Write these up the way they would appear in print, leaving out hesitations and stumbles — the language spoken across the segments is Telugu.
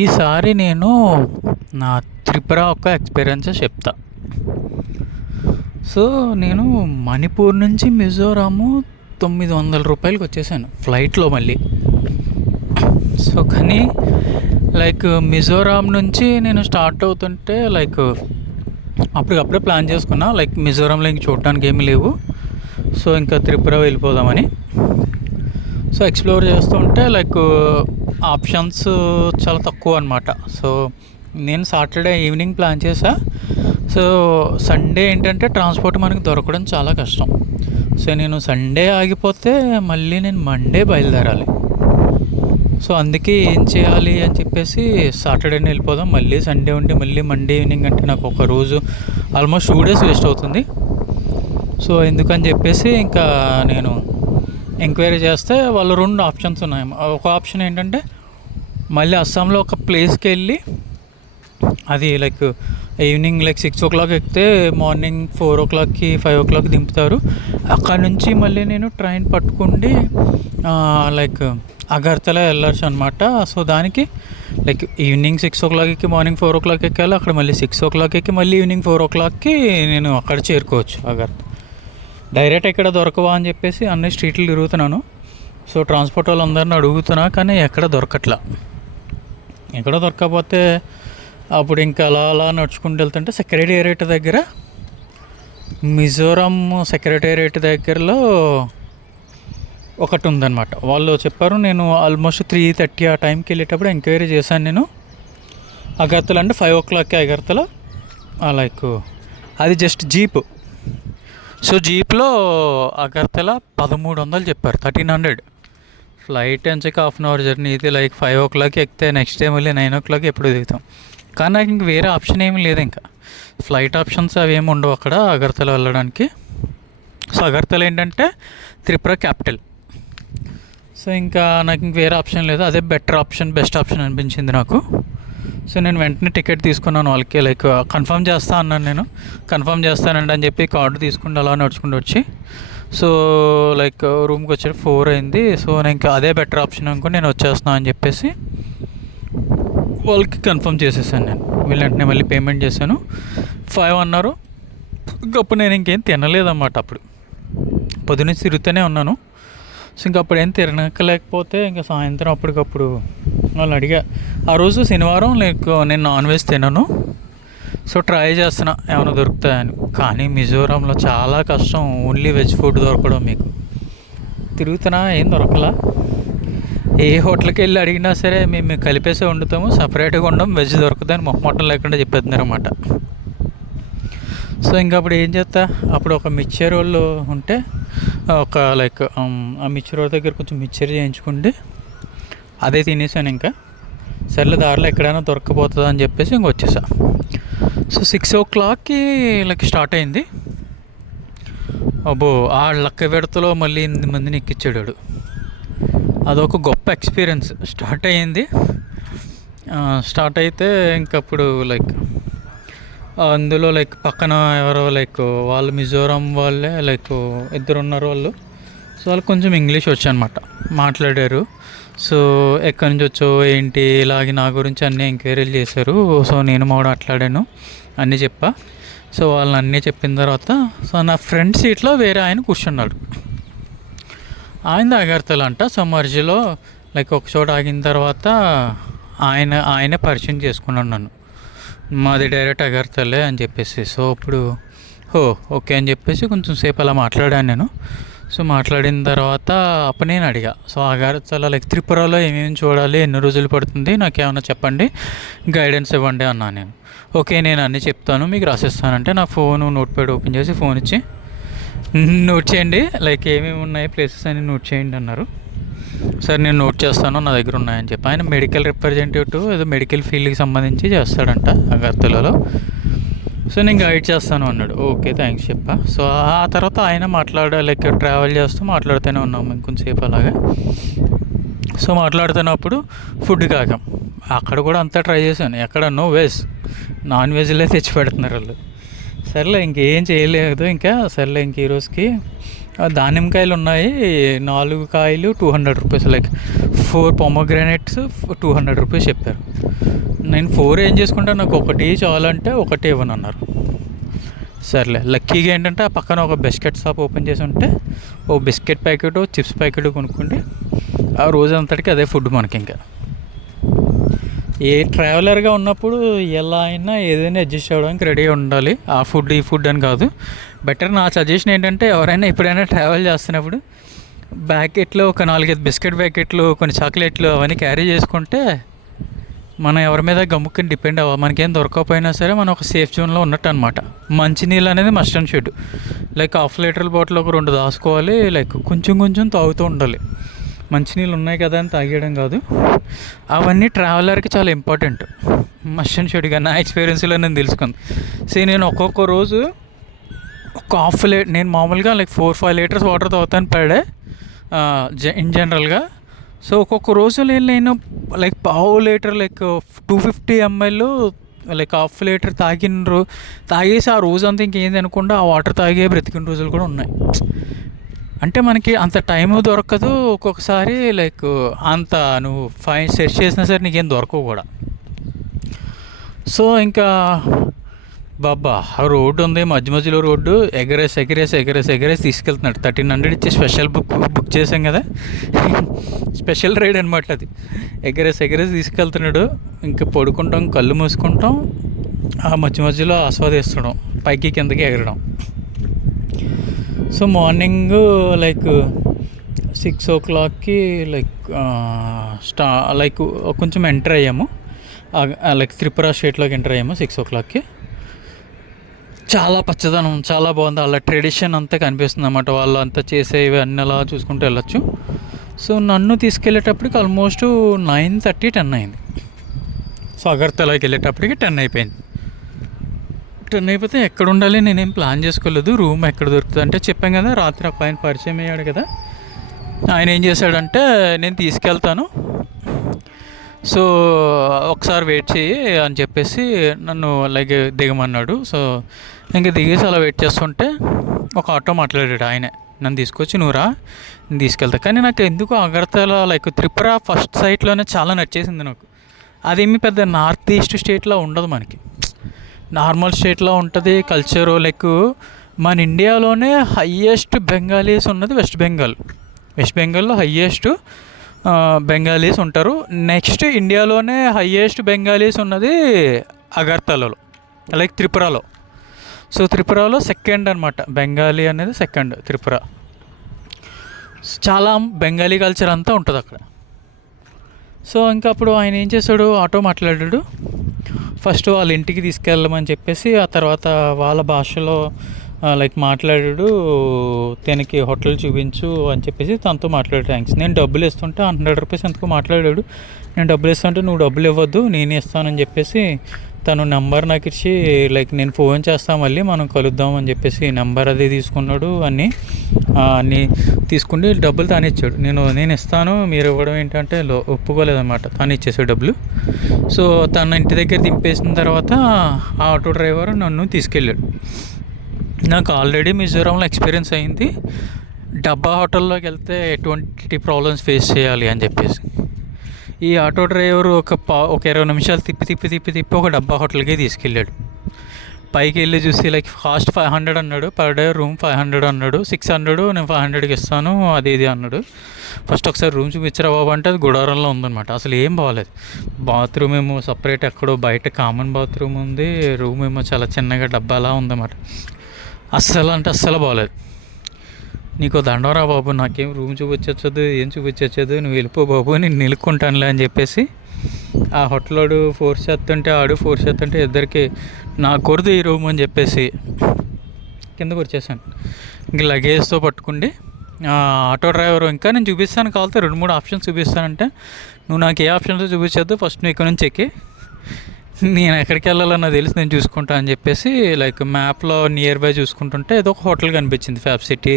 ఈసారి నేను నా త్రిపుర ఒక ఎక్స్పీరియన్సెస్ చెప్తా. సో నేను మణిపూర్ నుంచి మిజోరాము 900 రూపాయలకి వచ్చేసాను ఫ్లైట్లో మళ్ళీ. సో కానీ లైక్ మిజోరాం నుంచి నేను స్టార్ట్ అవుతుంటే లైక్ అప్పటికప్పుడే ప్లాన్ చేసుకున్నా, లైక్ మిజోరాంలో ఇంక చూడటానికి ఏమీ లేవు, సో ఇంకా త్రిపుర వెళ్ళిపోదామని. సో ఎక్స్ప్లోర్ చేస్తుంటే లైక్ ఆప్షన్స్ చాలా తక్కువ అనమాట. సో నేను సాటర్డే ఈవినింగ్ ప్లాన్ చేసా. సో సండే ఏంటంటే ట్రాన్స్పోర్ట్ మనకి దొరకడం చాలా కష్టం. సో నేను సండే ఆగిపోతే మళ్ళీ నేను మండే బయలుదేరాలి. సో అందుకే ఏం చేయాలి అని చెప్పేసి సాటర్డేనే వెళ్ళిపోదాం, మళ్ళీ సండే ఉండి మళ్ళీ మండే ఈవినింగ్ అంటే నాకు ఒక రోజు ఆల్మోస్ట్ 2 days వేస్ట్ అవుతుంది. సో ఎందుకని చెప్పేసి ఇంకా నేను ఎంక్వైరీ చేస్తే వాళ్ళు 2 ఆప్షన్స్ ఉన్నాయి. ఒక ఆప్షన్ ఏంటంటే మళ్ళీ అస్సాంలో ఒక ప్లేస్కి వెళ్ళి అది లైక్ ఈవినింగ్ లైక్ 6 o'clock ఎక్కితే మార్నింగ్ 4 o'clockకి 5 o'clock దింపుతారు. అక్కడ నుంచి మళ్ళీ నేను ట్రైన్ పట్టుకుండి లైక్ అగర్తల వెళ్ళొచ్చు అనమాట. సో దానికి లైక్ ఈవినింగ్ 6 o'clock ఎక్కి మార్నింగ్ 4 o'clock ఎక్కాలి, అక్కడ మళ్ళీ 6 o'clock ఎక్కి మళ్ళీ ఈవినింగ్ 4 o'clockకి నేను అక్కడ చేరుకోవచ్చు అగర్త. డైరెక్ట్ ఎక్కడ దొరకవా అని చెప్పేసి అన్ని స్ట్రీట్లు తిరుగుతున్నాను. సో ట్రాన్స్పోర్ట్ వాళ్ళందరిని అడుగుతున్నా కానీ ఎక్కడ దొరకట్లా. ఎక్కడ దొరకకపోతే అప్పుడు ఇంకా అలా అలా నడుచుకుంటూ వెళ్తుంటే సెక్రటేరియట్ దగ్గర, మిజోరాం సెక్రటేరియట్ దగ్గరలో ఒకటి ఉందన్నమాట. వాళ్ళు చెప్పారు, నేను ఆల్మోస్ట్ 3:30 ఆ టైంకి వెళ్ళేటప్పుడు ఎంక్వైరీ చేశాను నేను. అగర్తల అంటే 5 o'clock అగర్తల లైక్ అది జస్ట్ జీప్. సో జీప్లో అగర్తల 1300 చెప్పారు, 1300. ఫ్లైట్ ఎంచక హాఫ్ అన్ అవర్ జర్నీ, ఇది లైక్ 5 o'clock ఎక్కితే నెక్స్ట్ డే మళ్ళీ 9 o'clock ఎప్పుడు దిగుతాం. కానీ నాకు ఇంక వేరే ఆప్షన్ ఏమీ లేదు, ఇంకా ఫ్లైట్ ఆప్షన్స్ అవి ఏమి ఉండవు అక్కడ అగర్తల వెళ్ళడానికి. సో అగర్తల ఏంటంటే త్రిపుర క్యాపిటల్. సో ఇంకా నాకు ఇంక వేరే ఆప్షన్ లేదు, అదే బెటర్ ఆప్షన్, బెస్ట్ ఆప్షన్ అనిపించింది నాకు. సో నేను వెంటనే టికెట్ తీసుకున్నాను వాళ్ళకి, లైక్ కన్ఫర్మ్ చేస్తా అన్నాను, నేను కన్ఫర్మ్ చేస్తానండి అని చెప్పి కార్డు తీసుకుంటూ అలా నడుచుకుంటూ వచ్చి, సో లైక్ రూమ్కి వచ్చి 4 అయింది. సో నేను ఇంకా అదే బెటర్ ఆప్షన్ అనుకుని నేను వచ్చేస్తున్నాను అని చెప్పేసి వాళ్ళకి కన్ఫర్మ్ చేసేసాను. నేను వీళ్ళు వెంటనే మళ్ళీ పేమెంట్ చేశాను, 5 అన్నారు. ఇంకప్పుడు నేను ఇంకేం తినలేదన్నమాట, అప్పుడు పొద్దున్నే తిరుగుతూనే ఉన్నాను. సో ఇంకా అప్పుడు ఏం తినకలేకపోతే ఇంకా సాయంత్రం అప్పటికప్పుడు వాళ్ళు అడిగా. ఆ రోజు శనివారం లైక్ నేను నాన్ వెజ్ తినను, సో ట్రై చేస్తున్నా ఏమైనా దొరుకుతాయని. కానీ మిజోరాంలో చాలా కష్టం ఓన్లీ వెజ్ ఫుడ్ దొరకడం. మీకు తిరుగుతున్నా ఏం దొరకలా. ఏ హోటల్కి వెళ్ళి అడిగినా సరే మేము కలిపేసే వండుతాము, సపరేట్గా వండడం, వెజ్ దొరుకుతుందని మొహమాటం లేకుండా చెప్పేస్తున్నారు అన్నమాట. సో ఇంకా అప్పుడు ఏం చేస్తా, అప్పుడు ఒక మిక్చర్ వాళ్ళు ఉంటే ఒక లైక్ ఆ మిక్చర్ వాళ్ళ దగ్గర కొంచెం మిక్చర్ చేయించుకుంటే అదే తినేసాను. ఇంకా సర్లే దారిలో ఎక్కడైనా దొరకపోతుందా అని చెప్పేసి ఇంక వచ్చేసా. సో 6 o'clockకి లైక్ స్టార్ట్ అయింది. అబ్బో ఆ లక్క విడతలో మళ్ళీ 8 మందిని ఎక్కించాడు. అదొక గొప్ప ఎక్స్పీరియన్స్. స్టార్ట్ అయ్యింది, స్టార్ట్ అయితే ఇంకప్పుడు లైక్ అందులో లైక్ పక్కన ఎవరో లైక్ వాళ్ళు మిజోరాం వాళ్ళే లైక్ 2 ఉన్నారు వాళ్ళు. సో వాళ్ళకి కొంచెం ఇంగ్లీష్ వచ్చనమాట, మాట్లాడారు. సో ఎక్కడి నుంచి వచ్చో ఏంటి ఇలాగే నా గురించి అన్నీ ఎంక్వైరీలు చేశారు. సో నేను మాట్లాడాను, అన్నీ చెప్పా. సో వాళ్ళని అన్నీ చెప్పిన తర్వాత సో నా ఫ్రంట్ సీట్లో వేరే ఆయన కూర్చున్నాడు. ఆయన అగర్తల అంట. సో మధ్యలో లైక్ ఒక చోట ఆగిన తర్వాత ఆయనే పరిచయం చేసుకున్నాను నన్ను, మాది డైరెక్ట్ అగర్తలే అని చెప్పేసి. సో ఇప్పుడు ఓకే అని చెప్పేసి కొంచెం సేపు అలా మాట్లాడాను నేను. సో మాట్లాడిన తర్వాత అప్పుడు నేను అడిగా, సో అగర్తల లైక్ త్రిపురలో ఏమేమి చూడాలి, ఎన్ని రోజులు పడుతుంది, నాకేమన్నా చెప్పండి, గైడెన్స్ ఇవ్వండి అన్నా నేను. ఓకే నేను అన్నీ చెప్తాను, మీకు రాసిస్తానంటే నా ఫోను నోట్ ప్యాడ్ ఓపెన్ చేసి ఫోన్ ఇచ్చి నోట్ చేయండి, లైక్ ఏమేమి ఉన్నాయి ప్లేసెస్ అని నోట్ చేయండి అన్నారు. సరే నేను నోట్ చేస్తాను, నా దగ్గర ఉన్నాయని చెప్పి. ఆయన మెడికల్ రిప్రజెంటేటివ్, ఏదో మెడికల్ ఫీల్డ్కి సంబంధించి చేస్తాడంట అగర్తలలో. సో నేను గైడ్ చేస్తాను అన్నాడు. ఓకే థ్యాంక్స్ చెప్పా. సో ఆ తర్వాత ఆయన లైక్ ట్రావెల్ చేస్తూ మాట్లాడుతూనే ఉన్నాము ఇంకొంచెంసేపు అలాగా. సో మాట్లాడుతున్నప్పుడు ఫుడ్ కాకం అక్కడ కూడా అంతా ట్రై చేశాను, ఎక్కడ నో వెజ్, నాన్ వెజ్లే తెచ్చి పెడుతున్నారు వాళ్ళు. సర్లే ఇంకేం చేయలేదు, ఇంకా సర్లే ఇంక ఈరోజుకి దానిమ్మకాయలు ఉన్నాయి 4 కాయలు 200 రూపీస్, లైక్ 4 పొమోగ్రానైట్స్ 200 రూపీస్ చెప్పారు. నేను 4 ఏం చేసుకుంటా, నాకు ఒకటి చాలంటే ఒకటి ఇవ్వనన్నారు. సర్లే, లక్కీగా ఏంటంటే ఆ పక్కన ఒక బిస్కెట్ షాప్ ఓపెన్ చేసి ఉంటే ఓ బిస్కెట్ ప్యాకెట్ చిప్స్ ప్యాకెట్ కొనుక్కుంటే ఆ రోజంతటికి అదే ఫుడ్ మనకి. ఇంకా ఏ ట్రావెలర్గా ఉన్నప్పుడు ఎలా అయినా ఏదైనా అడ్జస్ట్ అవ్వడానికి రెడీగా ఉండాలి. ఆ ఫుడ్ ఈ ఫుడ్ అని కాదు. బెటర్ నా సజెషన్ ఏంటంటే ఎవరైనా ఎప్పుడైనా ట్రావెల్ చేస్తున్నప్పుడు ప్యాకెట్లో ఒక 4-5 బిస్కెట్ ప్యాకెట్లు, కొన్ని చాక్లెట్లు అవన్నీ క్యారీ చేసుకుంటే మనం ఎవరి మీద గమ్ముక్కుని డిపెండ్ అవ్వాలి. మనకేం దొరకకపోయినా సరే మనం ఒక సేఫ్ జోన్లో ఉన్నట్టు అనమాట. మంచినీళ్ళు అనేది must and should. Like 1/2 litre bottle ఒక 2 దాచుకోవాలి. లైక్ కొంచెం కొంచెం తాగుతూ ఉండాలి. మంచినీళ్ళు ఉన్నాయి కదా అని తాగేయడం కాదు. అవన్నీ ట్రావెలర్కి చాలా ఇంపార్టెంట్. మస్ట్ అండ్ షుడ్గా నా ఎక్స్పీరియన్స్లో నేను తెలుసుకుంది. నేను ఒక్కొక్క రోజు ఒక 1/2 లీటర్, నేను మామూలుగా లైక్ 4-5 లీటర్స్ వాటర్ తాగుతాను పర్ డే ఇన్ జనరల్గా. సో ఒక్కొక్క రోజు నేను like 1/2 litre, like 250 ml, like 1/2 litre తాగేసి ఆ రోజు అంతా ఇంకేం తినకుండా ఆ వాటర్ తాగే బ్రతికిన రోజులు కూడా ఉన్నాయి. అంటే మనకి అంత టైం దొరకదు ఒక్కొక్కసారి. లైక్ అంత నువ్వు సెర్చ్ చేసినా సరే నీకేం దొరకవు కూడా. సో ఇంకా బాబా ఆ రోడ్డు ఉంది, మధ్య మధ్యలో రోడ్డు ఎగరేసి తీసుకెళ్తున్నాడు. 1300 ఇచ్చి స్పెషల్ బుక్ చేసాం కదా, స్పెషల్ రైడ్ అనమాట అది. ఎగరేసి తీసుకెళ్తున్నాడు. ఇంకా పడుకుంటాం, కళ్ళు మూసుకుంటాం, ఆ మధ్య మధ్యలో ఆస్వాదిస్తడం, పైకి కిందకి ఎగరడం. సో మార్నింగ్ లైక్ 6 o'clockకి లైక్ కొంచెం ఎంటర్ అయ్యాము. లైక్ త్రిపుర స్టేట్లోకి ఎంటర్ అయ్యాము 6 o'clockకి. చాలా పచ్చదనం, చాలా బాగుంది. వాళ్ళ ట్రెడిషన్ అంతా కనిపిస్తుంది అన్నమాట. వాళ్ళు అంతా చేసేవి అన్నీ అలా చూసుకుంటూ వెళ్ళొచ్చు. సో నన్ను తీసుకెళ్ళేటప్పటికి ఆల్మోస్ట్ 9:30, 10 అయింది. సో అగర్తలాకి వెళ్ళేటప్పటికి 10 అయిపోయింది. 10 అయిపోతే ఎక్కడ ఉండాలి నేనేం ప్లాన్ చేసుకోలేదు. రూమ్ ఎక్కడ దొరుకుతుంది అంటే చెప్పాం కదా, రాత్రి ఒక ఆయన పరిచయం అయ్యాడు కదా, ఆయన ఏం చేశాడంటే నేను తీసుకెళ్తాను, సో ఒకసారి వెయిట్ చేయి అని చెప్పేసి నన్ను లైక్ దిగమన్నాడు. సో ఇంకా దిగేసి అలా వెయిట్ చేస్తుంటే ఒక ఆటో మాట్లాడాడు ఆయనే, నన్ను తీసుకొచ్చి నువ్వు రా నేను తీసుకెళ్తా. కానీ నాకు ఎందుకు అగర్తల లైక్ త్రిపుర ఫస్ట్ సైట్లోనే చాలా నచ్చేసింది నాకు. అదేమి పెద్ద నార్త్ ఈస్ట్ స్టేట్లో ఉండదు, మనకి నార్మల్ స్టేట్లో ఉంటుంది కల్చరు. లైక్ మన ఇండియాలోనే హయ్యెస్ట్ బెంగాలీస్ ఉన్నది వెస్ట్ బెంగాల్లో హయ్యెస్ట్ బెంగాలీస్ ఉంటారు. నెక్స్ట్ ఇండియాలోనే హయ్యెస్ట్ బెంగాలీస్ ఉన్నది అగర్తలలో, లైక్ త్రిపురలో. సో త్రిపురలో సెకండ్ అనమాట, బెంగాలీ అనేది సెకండ్ త్రిపుర. చాలా బెంగాలీ కల్చర్ అంతా ఉంటుంది అక్కడ. సో ఇంకా అప్పుడు ఆయన ఏం చేశాడు, ఆటో మాట్లాడాడు. ఫస్ట్ వాళ్ళ ఇంటికి తీసుకెళ్ళమని చెప్పేసి ఆ తర్వాత వాళ్ళ భాషలో లైక్ మాట్లాడాడు. తనకి హోటల్ చూపించు అని చెప్పేసి తనతో మాట్లాడాడు. థ్యాంక్స్. నేను డబ్బులు ఇస్తుంటే 100 రూపీస్ ఎంతకో మాట్లాడాడు. నేను డబ్బులు ఇస్తుంటే నువ్వు డబ్బులు ఇవ్వద్దు నేనే ఇస్తానని చెప్పేసి తను నెంబర్ నాకు ఇచ్చి లైక్ నేను ఫోన్ చేస్తాను మళ్ళీ మనం కలుద్దాం అని చెప్పేసి నెంబర్ అది తీసుకున్నాడు. అన్నీ తీసుకుని డబ్బులు తాను ఇచ్చాడు. నేను ఇస్తాను మీరు ఇవ్వడం ఏంటంటే ఒప్పుకోలేదన్నమాట. తాను ఇచ్చేసాడు డబ్బులు. సో తన ఇంటి దగ్గర దింపేసిన తర్వాత ఆ ఆటో డ్రైవర్ నన్ను తీసుకెళ్ళాడు. నాకు ఆల్రెడీ మిజోరాంలో ఎక్స్పీరియన్స్ అయింది, డబ్బా హోటల్లోకి వెళ్తే ఎటువంటి ప్రాబ్లమ్స్ ఫేస్ చేయాలి అని చెప్పేసి. ఈ ఆటో డ్రైవర్ ఒక 20 నిమిషాలు తిప్పి ఒక డబ్బా హోటల్కి తీసుకెళ్ళాడు. పైకి వెళ్ళి చూసి లైక్ కాస్ట్ 500 అన్నాడు, పర్ డే రూమ్ 500 అన్నాడు. 600 నేను 500కి ఇస్తాను అది ఇది అన్నాడు. ఫస్ట్ ఒకసారి రూమ్ చూపించరా బాబు అంటే అది గుడారంలో ఉందన్నమాట. అసలు ఏం బాగాలేదు. బాత్రూమ్ ఏమో సపరేట్ ఎక్కడో బయట కామన్ బాత్రూమ్ ఉంది, రూమ్ ఏమో చాలా చిన్నగా డబ్బాలా ఉందన్నమాట. అస్సలు బాగలేదు. నీకు దండవరా బాబు, నాకేం రూమ్ చూపించొచ్చదు ఏం చూపించొచ్చదు, నువ్వు వెళ్ళిపో బాబు నేను నిలుక్కుంటానులే అని చెప్పేసి ఆ హోటల్లోడు ఫోర్స్ చేస్తుంటే ఇద్దరికి నాకు కొరదు ఈ రూమ్ అని చెప్పేసి కిందకు వచ్చేసాను. ఇంక లగేజ్తో పట్టుకుండి ఆటో డ్రైవర్ ఇంకా నేను చూపిస్తాను కావాలంటే 2-3 ఆప్షన్స్ చూపిస్తానంటే నువ్వు నాకు ఏ ఆప్షన్స్ చూపించొద్దు, ఫస్ట్ నువ్వు ఇక్కడ నుంచి ఎక్కి నేను ఎక్కడికి వెళ్ళాలన్నా తెలిసి నేను చూసుకుంటా అని చెప్పేసి లైక్ మ్యాప్లో నియర్ బై చూసుకుంటుంటే ఏదో ఒక హోటల్ కనిపించింది, fab city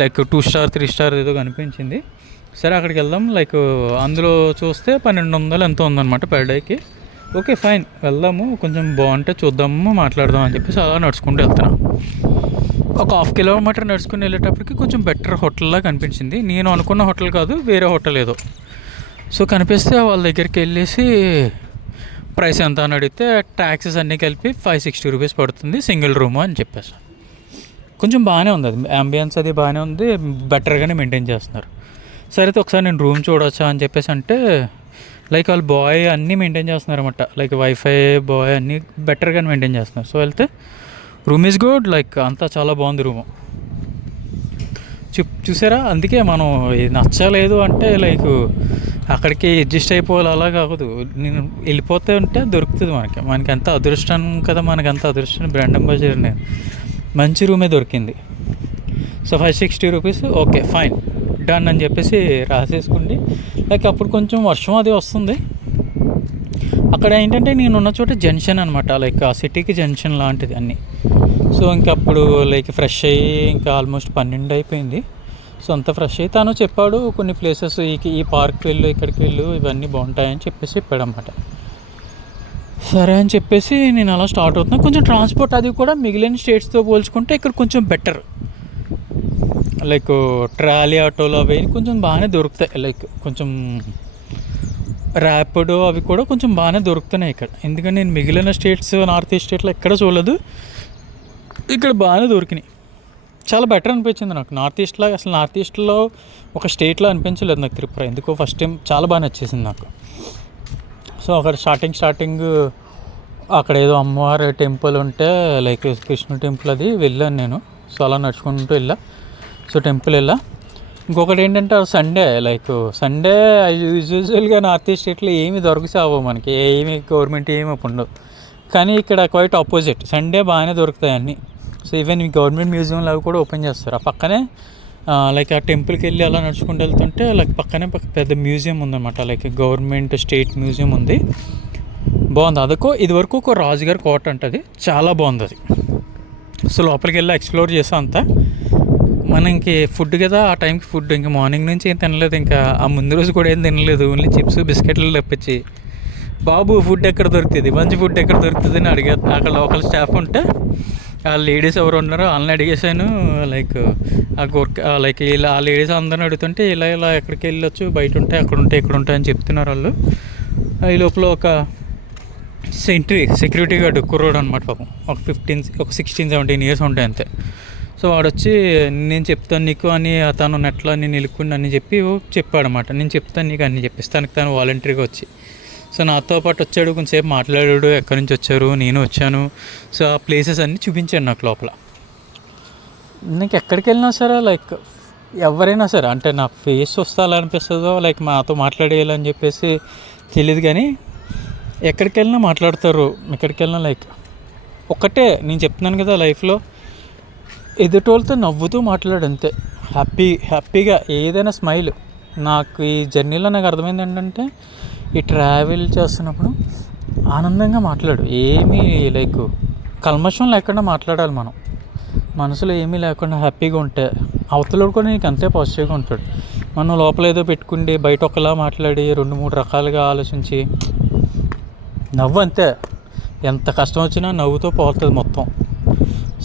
like 2 star 3 star ఏదో కనిపించింది. సరే అక్కడికి వెళ్దాం. లైక్ అందులో చూస్తే 1200 ఎంతో ఉందన్నమాట పర్ డేకి. ఓకే ఫైన్ వెళ్దాము, కొంచెం బాగుంటే చూద్దాము మాట్లాడదాం అని చెప్పేసి అలా నడుచుకుంటూ వెళ్తున్నా. ఒక 1/2 కిలోమీటర్ నడుచుకుని వెళ్ళేటప్పటికి కొంచెం బెటర్ హోటల్లా కనిపించింది. నేను అనుకున్న హోటల్ కాదు, వేరే హోటల్ ఏదో. సో కనిపిస్తే వాళ్ళ దగ్గరికి వెళ్ళేసి ప్రైస్ ఎంత అని అడిగితే ట్యాక్సెస్ అన్నీ కలిపి 560 రూపీస్ పడుతుంది సింగిల్ రూము అని చెప్పేసి. కొంచెం బాగానే ఉంది, అది అంబియన్స్ అది బాగానే ఉంది, బెటర్గానే మెయింటైన్ చేస్తున్నారు. సరే అయితే ఒకసారి నేను రూమ్ చూడవచ్చా అని చెప్పేసి అంటే లైక్ వాళ్ళు బాయ్ అన్నీ మెయింటైన్ చేస్తున్నారు అనమాట. లైక్ వైఫై బాయ్ అన్నీ బెటర్గానే మెయింటైన్ చేస్తున్నారు. సో వెళ్తే రూమ్ ఈజ్ గుడ్, లైక్ అంతా చాలా బాగుంది రూము. చూసారా, అందుకే మనం ఇది నచ్చలేదు అంటే లైక్ అక్కడికి అడ్జస్ట్ అయిపోవాలి, అలా కాదు. నేను వెళ్ళిపోతే ఉంటే దొరుకుతుంది మనకి ఎంత అదృష్టం కదా, మనకి అంత అదృష్టం. బ్రాండ్ అంబాసిడర్ నేను మంచి రూమే దొరికింది. So 560 rupees okay fine done అని చెప్పేసి రాసేసుకోండి. లైక్ అప్పుడు కొంచెం వర్షం అది వస్తుంది. అక్కడ ఏంటంటే నేను ఉన్న చోట జంక్షన్ అనమాట, లైక్ ఆ సిటీకి జంక్షన్ లాంటిది అన్నీ. సో ఇంకప్పుడు లైక్ ఫ్రెష్ అయ్యి ఇంకా ఆల్మోస్ట్ 12 అయిపోయింది. సో అంతా ఫ్రెష్ అయ్యి తను చెప్పాడు కొన్ని ప్లేసెస్, ఈ పార్క్ వెళ్ళు, ఇక్కడికి వెళ్ళు, ఇవన్నీ బాగుంటాయని చెప్పేసి చెప్పాడు అనమాట. సరే అని చెప్పేసి నేను అలా స్టార్ట్ అవుతున్నా. కొంచెం ట్రాన్స్పోర్ట్ అది కూడా మిగిలిన స్టేట్స్తో పోల్చుకుంటే ఇక్కడ కొంచెం బెటర్. లైక్ ట్రాలీ ఆటోలు అవి కొంచెం బాగానే దొరుకుతాయి. లైక్ కొంచెం ర్యాపిడో అవి కూడా కొంచెం బాగానే దొరుకుతున్నాయి ఇక్కడ. ఎందుకంటే నేను మిగిలిన స్టేట్స్, నార్త్ ఈస్ట్ స్టేట్లో ఎక్కడ చూడలేదు, ఇక్కడ బాగానే దొరికినాయి. చాలా బెటర్ అనిపించింది నాకు. నార్త్ ఈస్ట్లో అసలు నార్త్ ఈస్ట్లో ఒక స్టేట్లో అనిపించలేదు నాకు త్రిపుర. ఎందుకో ఫస్ట్ టైం చాలా బాగా నచ్చేసింది నాకు. సో అక్కడ స్టార్టింగ్ అక్కడ ఏదో అమ్మవారి టెంపుల్ ఉంటే లైక్ కృష్ణ టెంపుల్, అది వెళ్ళాను నేను. సో అలా నడుచుకుంటూ వెళ్ళా. సో టెంపుల్ వెళ్ళా. ఇంకొకటి ఏంటంటే సండే యూజువల్గా నార్త్ ఈస్ట్ స్టేట్లో ఏమి దొరకసావు మనకి, ఏమి గవర్నమెంట్ ఏమి ఉండవు. కానీ ఇక్కడ క్వైట్ ఆపోజిట్, సండే బాగానే దొరుకుతాయి అన్నీ. సో ఈవెన్ ఈ గవర్నమెంట్ మ్యూజియంలు అవి కూడా ఓపెన్ చేస్తారు. ఆ పక్కనే లైక్ ఆ టెంపుల్కి వెళ్ళి అలా నడుచుకుంటూ వెళ్తుంటే లైక్ పక్కనే పెద్ద మ్యూజియం ఉందన్నమాట. లైక్ గవర్నమెంట్ స్టేట్ మ్యూజియం ఉంది, బాగుంది. ఇదివరకు ఒక రాజుగారి కోట ఉంటుంది, చాలా బాగుంది అది. సో లోపలికి వెళ్ళి ఎక్స్ప్లోర్ చేసాం అంతా. మనకి ఫుడ్ కదా, ఆ టైంకి ఫుడ్ ఇంకా మార్నింగ్ నుంచి ఏం తినలేదు, ఇంకా ఆ ముందు రోజు కూడా ఏం తినలేదు, ఓన్లీ చిప్స్ బిస్కెట్లు తప్పించి. బాబు ఫుడ్ ఎక్కడ దొరుకుతుంది, మంచి ఫుడ్ ఎక్కడ దొరుకుతుంది అని అడిగా. అక్కడ లోకల్ స్టాఫ్ ఉంటే ఆ లేడీస్ ఎవరు ఉన్నారో వాళ్ళని అడిగేసాను. లైక్ లైక్ ఇలా ఆ లేడీస్ అందరిని అడుగుతుంటే ఇలా ఎక్కడికి వెళ్ళొచ్చు, బయట ఉంటాయి, అక్కడ ఉంటాయి, ఇక్కడ ఉంటాయి అని చెప్తున్నారు వాళ్ళు. ఈ లోపల ఒక సెక్యూరిటీ గార్డు కుర్రోడు అనమాట పాపం, ఒక 16-17 ఇయర్స్ ఉంటాయి అంతే. సో వాడు వచ్చి నేను చెప్తాను నీకు అని తను నెట్లో నేను నిలుక్కుని అని చెప్పాడనమాట. నేను చెప్తాను నీకు అన్నీ చెప్పిస్తాను తను వాలంటరీగా వచ్చి. సో నాతో పాటు వచ్చాడు, కొంచెంసేపు మాట్లాడాడు, ఎక్కడి నుంచి వచ్చారు, నేను వచ్చాను. సో ఆ ప్లేసెస్ అన్నీ చూపించాడు నాకు లోపల. నాకు ఎక్కడికి వెళ్ళినా సరే లైక్ ఎవరైనా సరే అంటే నా ఫేస్ వస్తాలనిపిస్తుందో లైక్ మాతో మాట్లాడేయాలని చెప్పేసి తెలియదు, కానీ ఎక్కడికి వెళ్ళినా మాట్లాడతారు. ఎక్కడికి వెళ్ళినా లైక్ ఒక్కటే నేను చెప్తున్నాను కదా, లైఫ్లో ఎదుటోళ్ళతో నవ్వుతూ మాట్లాడు అంతే, హ్యాపీగా ఏదైనా స్మైల్. నాకు ఈ జర్నీలో నాకు అర్థమైంది ఏంటంటే ఈ ట్రావెల్ చేస్తున్నప్పుడు ఆనందంగా మాట్లాడు, ఏమీ లైక్ కల్మషం లేకుండా మాట్లాడాలి మనం. మనసులో ఏమీ లేకుండా హ్యాపీగా ఉంటే అవతల కూడా నీకు అంతే పాజిటివ్గా ఉంటాడు. మనం లోపల ఏదో పెట్టుకుండి బయట ఒకలా మాట్లాడి 2-3 రకాలుగా ఆలోచించి నవ్వు అంతే, ఎంత కష్టం వచ్చినా నవ్వుతో పోతుంది మొత్తం.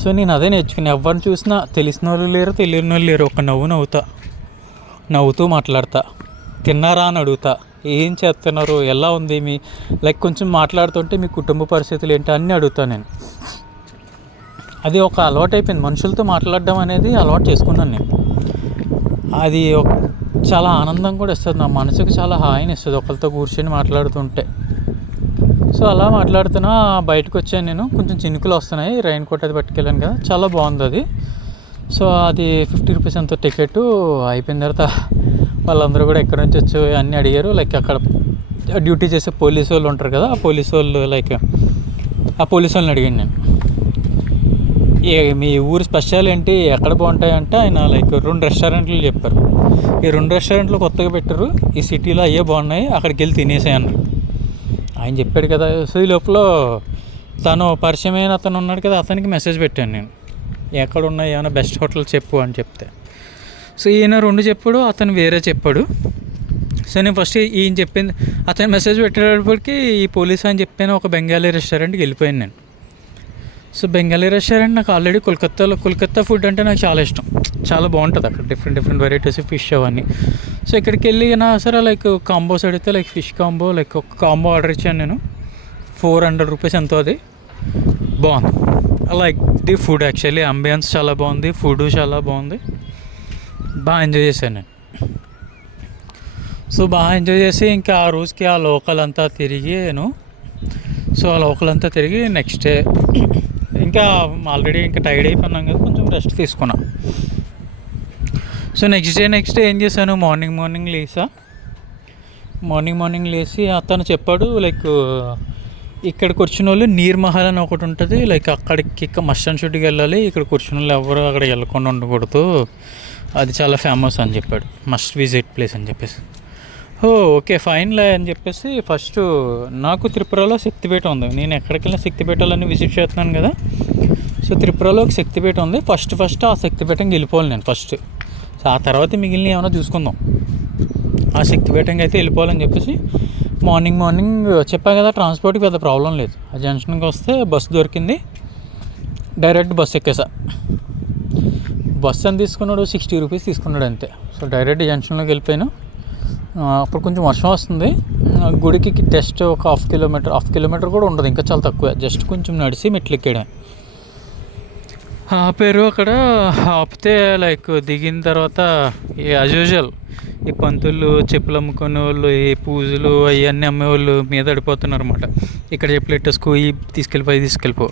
సో నేను అదే నేర్చుకుని, ఎవరిని చూసినా తెలిసిన వాళ్ళు లేరు, తెలియని వాళ్ళు లేరు, ఒక నవ్వుతూ మాట్లాడతా. తిన్నారా అని అడుగుతా, ఏం చేస్తున్నారు, ఎలా ఉంది మీ లైక్ కొంచెం మాట్లాడుతుంటే మీ కుటుంబ పరిస్థితులు ఏంటి అన్నీ అడుగుతాను నేను. అది ఒక అలవాటు అయిపోయింది, మనుషులతో మాట్లాడడం అనేది అలవాటు చేసుకున్నాను నేను. అది చాలా ఆనందం కూడా ఇస్తుంది, నా మనసుకి చాలా హాయిని ఇస్తుంది ఒకరితో కూర్చొని మాట్లాడుతుంటే. సో అలా మాట్లాడుతున్నా బయటకు వచ్చాను నేను. కొంచెం చినుకులు వస్తున్నాయి, రైన్ కోట్ అది పట్టుకెళ్ళాను కదా, చాలా బాగుంది అది. సో అది 50 రూపీస్ ఎంతో టికెట్ అయిపోయిన తర్వాత వాళ్ళందరూ కూడా ఎక్కడి నుంచి వచ్చో అన్నీ అడిగారు. లైక్ అక్కడ డ్యూటీ చేసే పోలీసు వాళ్ళు ఉంటారు కదా, ఆ పోలీసు వాళ్ళని అడిగాను నేను, మీ ఊరు స్పెషల్ ఏంటి, ఎక్కడ బాగుంటాయంటే ఆయన లైక్ 2 రెస్టారెంట్లు చెప్పారు. ఈ 2 రెస్టారెంట్లు కొత్తగా పెట్టారు, ఈ సిటీలో అయ్యే బాగున్నాయి, అక్కడికి వెళ్ళి తినేసాయి అన్నారు. ఆయన చెప్పాడు కదా. సో ఈ లోపల తను పరిచయమైన అతను ఉన్నాడు కదా, అతనికి మెసేజ్ పెట్టాను నేను, ఎక్కడ ఉన్నాయి ఏమైనా బెస్ట్ హోటల్ చెప్పు అని చెప్తే. సో ఈయన 2 చెప్పాడు, అతను వేరే చెప్పాడు. సో నేను ఫస్ట్ ఈయన చెప్పింది, అతను మెసేజ్ పెట్టేటప్పటికి ఈ పోలీస్ అని చెప్పాను ఒక బెంగాలీ రెస్టారెంట్కి వెళ్ళిపోయాను నేను. సో బెంగాలీ రెస్టారెంట్ నాకు ఆల్రెడీ కోల్కత్తా ఫుడ్ అంటే నాకు చాలా ఇష్టం. చాలా బాగుంటుంది అక్కడ, డిఫరెంట్ వెరైటీస్ ఫిష్ అవన్నీ. సో ఇక్కడికి వెళ్ళి నా సరే లైక్ కాంబోస్ అడిగితే లైక్ ఫిష్ కాంబో, లైక్ ఒక కాంబో ఆర్డర్ ఇచ్చాను నేను. 400 రూపీస్ ఎంతో, అది బాగుంది. Like the food actually ambience చాలా బాగుంది, ఫుడ్ చాలా బాగుంది, బాగా ఎంజాయ్ చేశాను నేను. సో బాగా ఎంజాయ్ చేసి ఇంకా ఆ రోజుకి ఆ లోకల్ అంతా తిరిగాను. సో ఆ లోకల్ అంతా తిరిగి నెక్స్ట్ డే ఇంకా ఆల్రెడీ ఇంకా టైర్డ్ అయిపోయినాం కదా, కొంచెం రెస్ట్ తీసుకున్నా. సో నెక్స్ట్ డే ఏం చేశాను, మార్నింగ్ లేచి అతను చెప్పాడు లైక్ ఇక్కడికి వచ్చిన వాళ్ళు నీర్మహల్ అని ఒకటి ఉంటుంది, లైక్ అక్కడికి మస్ట్ అండ్ షుడ్కి వెళ్ళాలి, ఇక్కడికి వచ్చిన వాళ్ళు ఎవరు అక్కడ వెళ్ళకుండా ఉండకూడదు, అది చాలా ఫేమస్ అని చెప్పాడు, మస్ట్ విజిట్ ప్లేస్ అని చెప్పేసి. ఓకే ఫైన్లే అని చెప్పేసి ఫస్ట్ నాకు త్రిపురలో శక్తిపీఠ ఉంది, నేను ఎక్కడికి వెళ్ళినా శక్తిపీఠాలన్నీ విజిట్ చేస్తున్నాను కదా. సో త్రిపురలో ఒక శక్తిపీఠ ఉంది, ఫస్ట్ ఆ శక్తిపీఠంకి వెళ్ళిపోవాలి నేను ఫస్ట్. సో ఆ తర్వాత మిగిలిన ఏమైనా చూసుకుందాం, ఆ శక్తిపీఠంకి అయితే వెళ్ళిపోవాలని చెప్పేసి మార్నింగ్ చెప్పా కదా, ట్రాన్స్పోర్ట్కి పెద్ద ప్రాబ్లం లేదు. ఆ జంక్షన్కి వస్తే బస్సు దొరికింది, డైరెక్ట్ బస్సు ఎక్కేసా. బస్సు అని తీసుకున్నాడు 60 రూపీస్ తీసుకున్నాడు అంతే. సో డైరెక్ట్ జంక్షన్లోకి వెళ్ళిపోయాను. అప్పుడు కొంచెం వర్షం వస్తుంది, గుడికి జస్ట్ ఒక హాఫ్ కిలోమీటర్ కూడా ఉండదు, ఇంకా చాలా తక్కువ, జస్ట్ కొంచెం నడిచి మెట్లు ఎక్కాడు. ఆపారు అక్కడ, ఆపితే లైక్ దిగిన తర్వాత యాజ్ యూజువల్ ఈ పంతులు, చెప్పులు అమ్ముకునే వాళ్ళు, ఈ పూజలు అవన్నీ అమ్మేవాళ్ళు మీద పడిపోతున్నారు అనమాట. ఇక్కడ చెప్పులు పెట్టేసుకో, తీసుకెళ్ళిపో,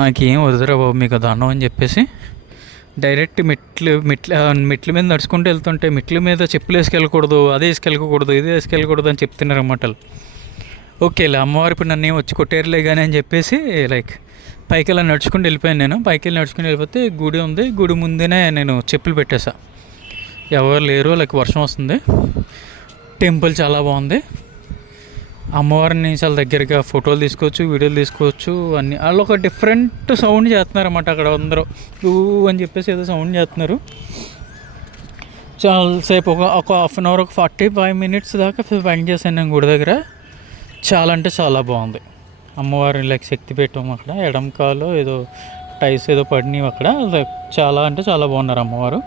నాకేం వద్దురా బాబు మీకు దండం అని చెప్పేసి డైరెక్ట్ మెట్ల మీద నడుచుకుంటూ వెళ్తుంటే మెట్ల మీద చెప్పులు వేసుకెళ్ళకూడదు, ఇది వేసుకెళ్ళకూడదు అని చెప్తున్నారు అన్నమాట. ఓకేలే అమ్మవారు ఇప్పుడు నన్ను ఏం వచ్చి కొట్టేరులే కానీ అని చెప్పేసి లైక్ పైకి వెళ్ళి నడుచుకుంటూ వెళ్ళిపోయాను. నేను పైకి వెళ్ళి నడుచుకుని వెళ్ళిపోతే గుడి ఉంది, గుడి ముందేనే నేను చెప్పులు పెట్టేసా, ఎవరు లేరు, లైక్ వర్షం వస్తుంది. టెంపుల్ చాలా బాగుంది, అమ్మవారిని చాలా దగ్గరగా ఫోటోలు తీసుకోవచ్చు, వీడియోలు తీసుకోవచ్చు అన్నీ. వాళ్ళు ఒక డిఫరెంట్ సౌండ్ చేస్తున్నారు అన్నమాట అక్కడ అందరూ, అని చెప్పేసి ఏదో సౌండ్ చేస్తున్నారు. చాలాసేపు ఒక హాఫ్ అన్ అవర్, ఒక 45 మినిట్స్ దాకా స్పెండ్ చేశాను నేను గుడి దగ్గర. చాలా అంటే చాలా బాగుంది. అమ్మవారిని లైక్ శక్తిపీఠం అక్కడ ఎడంకాలో ఏదో టైల్స్ ఏదో పడినవి అక్కడ, చాలా అంటే చాలా బాగున్నారు అమ్మవారు.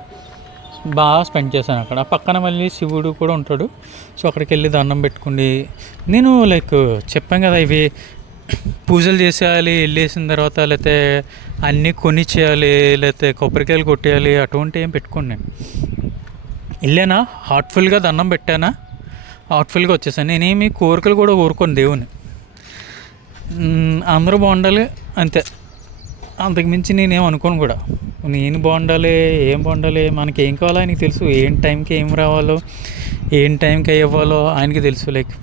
బాగా స్పెండ్ చేశాను అక్కడ. పక్కన మళ్ళీ శివుడు కూడా ఉంటాడు. సో అక్కడికి వెళ్ళి దండం పెట్టుకుని నేను లైక్ చెప్పాను కదా, ఇవి పూజలు చేసేయాలి, వెళ్ళేసిన తర్వాత లేకపోతే అన్నీ కొనిచ్చేయాలి, లేకపోతే కొబ్బరికాయలు కొట్టేయాలి, అటువంటి ఏం పెట్టుకోండి. నేను వెళ్ళానా, హార్ట్ఫుల్గా దండం పెట్టానా, హార్ట్ఫుల్గా వచ్చేసాను. నేనేమి కోరికలు కూడా కోరుకోను దేవుని, అందరూ బాగుండాలి అంతే, అంతకుమించి నేనేం అనుకోను కూడా. నేను బాగుండాలి, మనకి ఏం కావాలో ఆయనకి తెలుసు, ఏం టైంకి ఏం రావాలో, ఏం టైంకి అవ్వాలో ఆయనకి తెలుసు. లైక్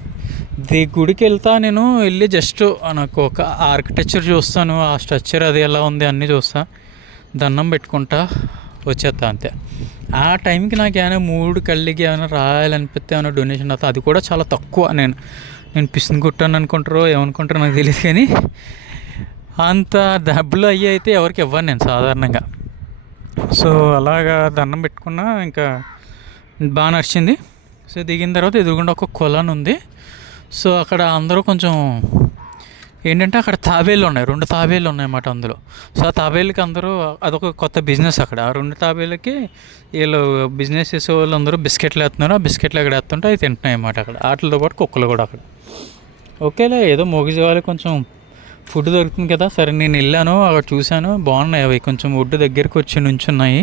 గుడికి నేను వెళ్ళి జస్ట్ నాకు ఒక ఆర్కిటెక్చర్ చూస్తాను, ఆ స్ట్రక్చర్ అది ఎలా ఉంది అన్నీ చూస్తా, దండం పెట్టుకుంటా వచ్చేస్తా అంతే. ఆ టైంకి నాకు ఏమైనా మూడు కళ్ళకి ఏమైనా రాయాలనిపిస్తే ఏమైనా డొనేషన్ అవుతా, అది కూడా చాలా తక్కువ. నేను పిసిని కొట్టాను అనుకుంటారో ఏమనుకుంటారో నాకు తెలియదు, కానీ అంత డబ్బులు అయ్యి అయితే ఎవరికి ఇవ్వను నేను సాధారణంగా. సో అలాగా దండం పెట్టుకున్నా, ఇంకా బాగా నడిచింది. సో దిగిన తర్వాత ఎదురుగుండా ఒక కొలను ఉంది. సో అక్కడ అందరూ కొంచెం ఏంటంటే అక్కడ తాబేళ్ళు ఉన్నాయి, 2 తాబేళ్ళు ఉన్నాయన్నమాట అందులో. సో ఆ తాబేళ్ళకి అందరూ అదొక కొత్త బిజినెస్ అక్కడ. ఆ 2 తాబేళ్ళకి వీళ్ళు బిజినెస్ చేసే వాళ్ళు అందరూ బిస్కెట్లు వేస్తున్నారు, ఆ బిస్కెట్లు అక్కడ వేస్తుంటే అవి తింటున్నాయి అన్నమాట అక్కడ. వాటితో పాటు కుక్కలు కూడా అక్కడ. ఓకేలే ఏదో మోగిజేవాళ్ళకి కొంచెం ఫుడ్ దొరుకుతుంది కదా, సరే నేను వెళ్ళాను అక్కడ చూశాను, బాగున్నాయి అవి, కొంచెం వుడ్ దగ్గరికి వచ్చి నుంచున్నాయి.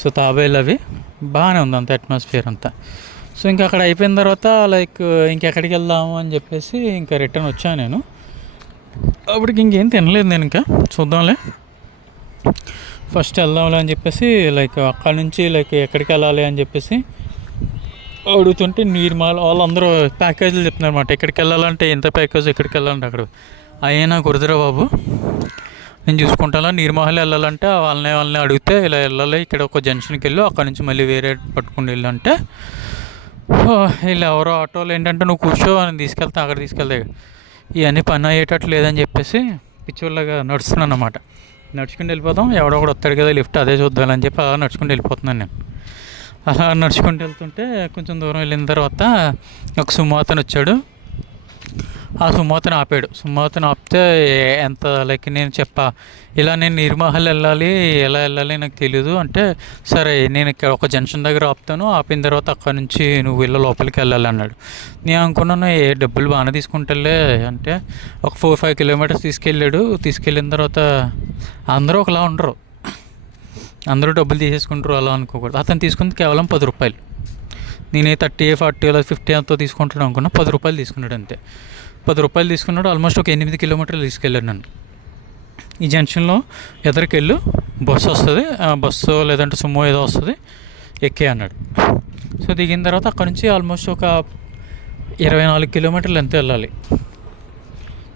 సో తాబేలు అవి బాగానే ఉంది అంత అట్మాస్ఫియర్ అంతా. సో ఇంకా అక్కడ అయిపోయిన తర్వాత లైక్ ఇంకెక్కడికి వెళ్దాము అని చెప్పేసి ఇంకా రిటర్న్ వచ్చాను నేను. అప్పటికి ఇంకేం తినలేదు నేను, ఇంకా చూద్దాంలే ఫస్ట్ వెళ్దాంలే అని చెప్పేసి లైక్ అక్కడ నుంచి లైక్ ఎక్కడికి వెళ్ళాలి అని చెప్పేసి అడుగుతుంటే నిర్మల్ వాళ్ళందరూ ప్యాకేజీలు చెప్తున్నారు అన్నమాట. ఎక్కడికి వెళ్ళాలంటే ఎంత ప్యాకేజ్, ఎక్కడికి వెళ్ళాలంటే అక్కడ అయినా కుదరరా బాబు నేను చూసుకుంటాను. నిర్మహల్ వెళ్ళాలంటే వాళ్ళని అడిగితే ఇలా వెళ్ళాలి, ఇక్కడ ఒక జంక్షన్కి వెళ్ళు, అక్కడ నుంచి మళ్ళీ వేరే పట్టుకుని వెళ్ళంటే వీళ్ళు ఎవరో ఆటోలు ఏంటంటే నువ్వు కూర్చో అని తీసుకెళ్తా, అక్కడ తీసుకెళ్తే ఇవన్నీ పని అయ్యేటట్లు లేదని చెప్పేసి పిచ్చోళ్ళగా నడుస్తున్నాను అన్నమాట. నడుచుకుంటూ వెళ్ళిపోతాం, ఎవడో కూడా వస్తాడు కదా లిఫ్ట్, అదే చూద్దామని చెప్పి అలా నడుచుకుంటూ వెళ్ళిపోతున్నాను నేను. అలా నడుచుకుంటూ వెళ్తుంటే కొంచెం దూరం వెళ్ళిన తర్వాత ఒక సుమో అతను వచ్చాడు. ఆ సుమోతను ఆపాడు. సుమోతను ఆపితే ఎంత లైక్ నేను చెప్పా, ఇలా నేను నిర్మహల్ వెళ్ళాలి, ఎలా వెళ్ళాలి నాకు తెలీదు అంటే, సరే నేను ఇక్కడ ఒక జంక్షన్ దగ్గర ఆపుతాను, ఆపిన తర్వాత అక్కడ నుంచి నువ్వు ఇళ్ళ లోపలికి వెళ్ళాలి అన్నాడు. నేను అనుకున్నాను ఏ డబ్బులు బాగానే తీసుకుంటాలే అంటే, ఒక 4-5 కిలోమీటర్స్ తీసుకెళ్ళాడు. తీసుకెళ్ళిన తర్వాత అందరూ ఒకలా ఉండరు, అందరూ డబ్బులు తీసేసుకుంటారు అలా అనుకోకూడదు. అతను తీసుకుంది కేవలం 10 రూపాయలు. నేనే 30, 40 లేదా 50 అంతా తీసుకుంటాడు అనుకున్నా, 10 రూపాయలు తీసుకున్నాడు అంతే. 10 రూపాయలు తీసుకున్నాడు. ఆల్మోస్ట్ ఒక 8 కిలోమీటర్లు తీసుకెళ్ళాడు నన్ను. ఈ జంక్షన్లో ఎదరికెళ్ళు, బస్సు వస్తుంది, బస్సు లేదంటే సుమో ఏదో వస్తుంది, ఎక్కే అన్నాడు. సో దిగిన తర్వాత అక్కడ నుంచి ఆల్మోస్ట్ ఒక 24 కిలోమీటర్లు ఎంత వెళ్ళాలి.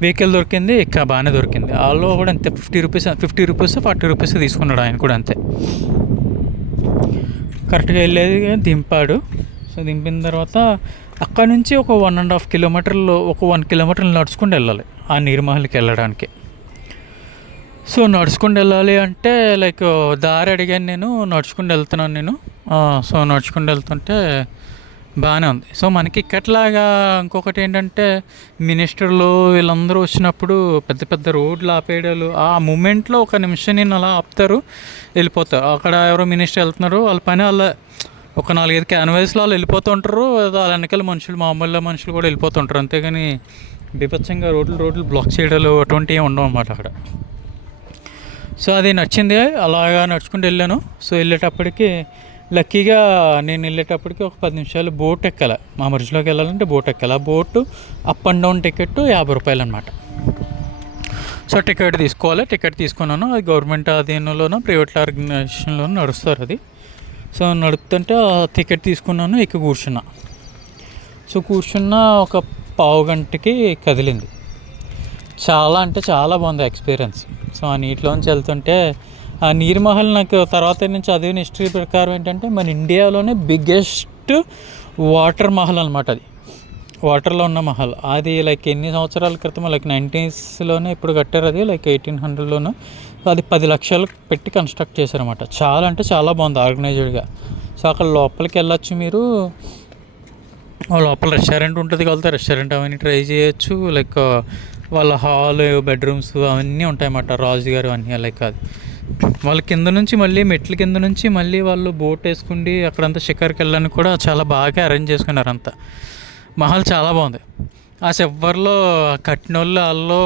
వెహికల్ దొరికింది, బాగానే దొరికింది. వాళ్ళు కూడా అంతే 50 రూపీస్ 40 రూపీస్ తీసుకున్నాడు ఆయన కూడా అంతే. కరెక్ట్గా వెళ్ళేది దింపాడు. సో దింపిన తర్వాత అక్కడ నుంచి ఒక 1.5 కిలోమీటర్లు, ఒక 1 కిలోమీటర్లు నడుచుకుంటూ వెళ్ళాలి ఆ నీర్మహల్కి వెళ్ళడానికి. సో నడుచుకుంటూ వెళ్ళాలి అంటే లైక్ దారి అడిగాను నేను, నడుచుకుంటూ వెళ్తున్నాను నేను. సో నడుచుకుంటూ వెళ్తుంటే బాగానే ఉంది. సో మనకి ఇక్కట్లాగా ఇంకొకటి ఏంటంటే, మినిస్టర్లు వీళ్ళందరూ వచ్చినప్పుడు పెద్ద పెద్ద రోడ్లు ఆపేయడాలు, ఆ మూమెంట్లో ఒక నిమిషం నేను అలా ఆపుతారు, వెళ్ళిపోతారు. అక్కడ ఎవరో మినిస్టర్ వెళ్తున్నారు, వాళ్ళ పని వాళ్ళ ఒక 4-5 క్యాన్వాస్లో వాళ్ళు వెళ్ళిపోతూ ఉంటారు. వాళ్ళ వెనకాల మనుషులు, మామూలు మనుషులు కూడా వెళ్ళిపోతుంటారు. అంతేగాని బీభత్సంగా రోడ్లు బ్లాక్ చేయడాలు అటువంటివి ఉండవు అన్నమాట అక్కడ. సో అది నచ్చింది, అలాగా నడుచుకుంటూ వెళ్ళాను. సో వెళ్ళేటప్పటికి లక్కీగా నేను వెళ్ళేటప్పటికి ఒక 10 నిమిషాలు బోట్ ఎక్కాలి. మా మరిజిలోకి వెళ్ళాలంటే బోట్ ఎక్కాలి. ఆ boat up and down ticket 50 రూపాయలు అనమాట. సో టికెట్ తీసుకోవాలి. టికెట్ తీసుకున్నాను. అది గవర్నమెంట్ అధీనంలోనో ప్రైవేట్ ఆర్గనైజేషన్లోనూ నడుస్తారు అది. సో నడుపుతుంటే టికెట్ తీసుకున్నాను, ఎక్కి కూర్చున్నా. సో కూర్చున్న ఒక పావు గంటకి కదిలింది. చాలా అంటే చాలా బాగుంది ఎక్స్పీరియన్స్. సో ఆ నీటిలోంచి వెళ్తుంటే ఆ నీర్మహల్ నాకు తర్వాత నేను చదివిన హిస్టరీ ప్రకారం ఏంటంటే, మన ఇండియాలోనే బిగ్గెస్ట్ వాటర్ మహల్ అనమాట. అది వాటర్లో ఉన్న మహల్. అది లైక్ ఎన్ని సంవత్సరాల క్రితం, లైక్ 90sలోనే ఇప్పుడు కట్టారు. అది లైక్ 1800లోనూ. అది 10 లక్షలు పెట్టి కన్స్ట్రక్ట్ చేశారన్నమాట. చాలా అంటే చాలా బాగుంది ఆర్గనైజ్డ్గా. సో అక్కడ లోపలికి వెళ్ళొచ్చు మీరు. లోపల రెస్టారెంట్ ఉంటుంది కాబట్టి రెస్టారెంట్ అవన్నీ ట్రై చేయొచ్చు. లైక్ వాళ్ళ హాల్, బెడ్రూమ్స్ అవన్నీ ఉంటాయన్నమాట, రాజుగారు అన్నీ. లైక్ అది వాళ్ళ కింద నుంచి మళ్ళీ మెట్ల కింద నుంచి మళ్ళీ వాళ్ళు బోట్ వేసుకుండి అక్కడంతా షికార్కి వెళ్ళడానికి కూడా చాలా బాగా అరేంజ్ చేసుకున్నారు అంతా. మహల్ చాలా బాగుంది. ఆ చివరిలో కట్టినోళ్ళు వాళ్ళు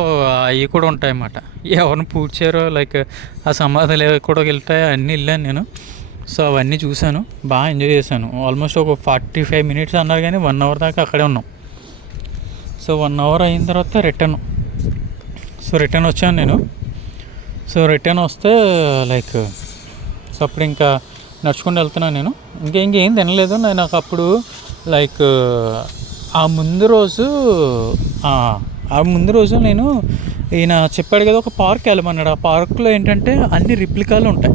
అవి కూడా ఉంటాయన్నమాట, ఎవరిని పూడ్చారో లైక్ ఆ సమాధులు కూడా వెళ్తాయి, అన్నీ వెళ్ళాను నేను. సో అవన్నీ చూశాను, బాగా ఎంజాయ్ చేశాను. ఆల్మోస్ట్ ఒక 45 మినిట్స్ అన్నారు కానీ 1 అవర్ దాకా అక్కడే ఉన్నాం. సో 1 అవర్ అయిన తర్వాత రిటర్న్ వచ్చాను నేను. సో రిటర్న్ వస్తే లైక్ సో అప్పుడు ఇంకా నడుచుకుంటూ వెళ్తున్నాను నేను. ఇంకేం తినలేదు నాకు అప్పుడు. లైక్ ఆ ముందు రోజు నేను ఈయన చెప్పాడు కదా ఒక పార్క్ వెళ్ళమన్నాడు. ఆ పార్క్లో ఏంటంటే అన్ని రిప్లికాలు ఉంటాయి.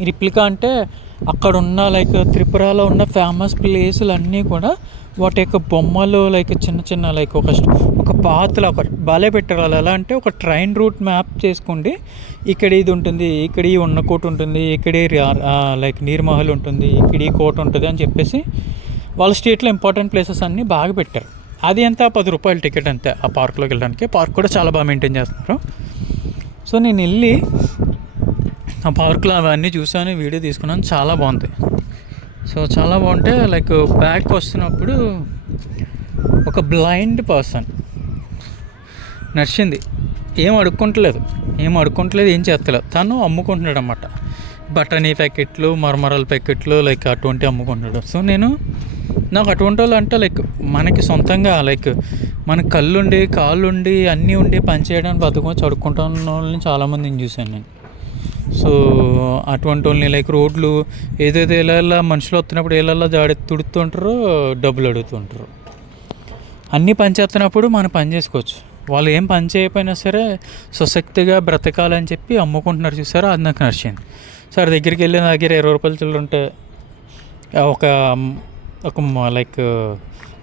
ఈ రిప్లికా అంటే అక్కడ ఉన్న లైక్ త్రిపురలో ఉన్న ఫేమస్ ప్లేసులు అన్నీ కూడా వాటి యొక్క బొమ్మలు లైక్ చిన్న లైక్ ఒక పాతలో ఒక బాలే పెట్టారు. వాళ్ళు ఎలా అంటే ఒక ట్రైన్ రూట్ మ్యాప్ చేసుకోండి, ఇక్కడ ఇది ఉంటుంది, ఇక్కడ ఈ ఉన్న కోట ఉంటుంది, ఇక్కడే లైక్ నీర్మహల్ ఉంటుంది, ఇక్కడ ఈ కోట ఉంటుంది అని చెప్పేసి వాళ్ళ స్టేట్లో ఇంపార్టెంట్ ప్లేసెస్ అన్నీ బాగా పెట్టారు. అది ఎంత 10 రూపాయల టికెట్ అంతే ఆ పార్క్లోకి వెళ్ళడానికి. పార్క్ కూడా చాలా బాగా మెయింటైన్ చేస్తున్నారు. సో నేను వెళ్ళి ఆ పార్క్లో అవన్నీ చూసాను, వీడియో తీసుకున్నాను. చాలా బాగుంది. సో చాలా బాగుంటే లైక్ బ్యాక్ వస్తున్నప్పుడు ఒక బ్లైండ్ పర్సన్ నడిచింది. ఏం అడుక్కుంటలేదు, ఏం చేస్తలేదు. తను అమ్ముకుంటున్నాడు అన్నమాట. బఠానీ ప్యాకెట్లు, మరమరాల ప్యాకెట్లు లైక్ అటువంటి అమ్ముకుంటున్నాడు. సో నాకు అటువంటి వాళ్ళు అంటే లైక్ మనకి సొంతంగా లైక్ మన కళ్ళుండి కాళ్ళుండి అన్నీ ఉండి పని చేయడానికి బతుకొని చదువుకుంటున్న వాళ్ళని చాలామందిని చూశాను నేను. సో అటువంటి వాళ్ళని లైక్ రోడ్లు ఏదైతే ఎలా మనుషులు వస్తున్నప్పుడు ఎలా తుడుతుంటారో డబ్బులు అడుగుతుంటారు. అన్నీ పని చేస్తున్నప్పుడు మనం పని చేసుకోవచ్చు. వాళ్ళు ఏం పని చేయకపోయినా సరే స్వశక్తిగా బ్రతకాలని చెప్పి అమ్ముకుంటున్నారు చూసారా, అది నాకు నచ్చింది. సార్ దగ్గరికి వెళ్ళి నా దగ్గర 20 రూపాయలు చిల్లర ఉంటే ఒక లైక్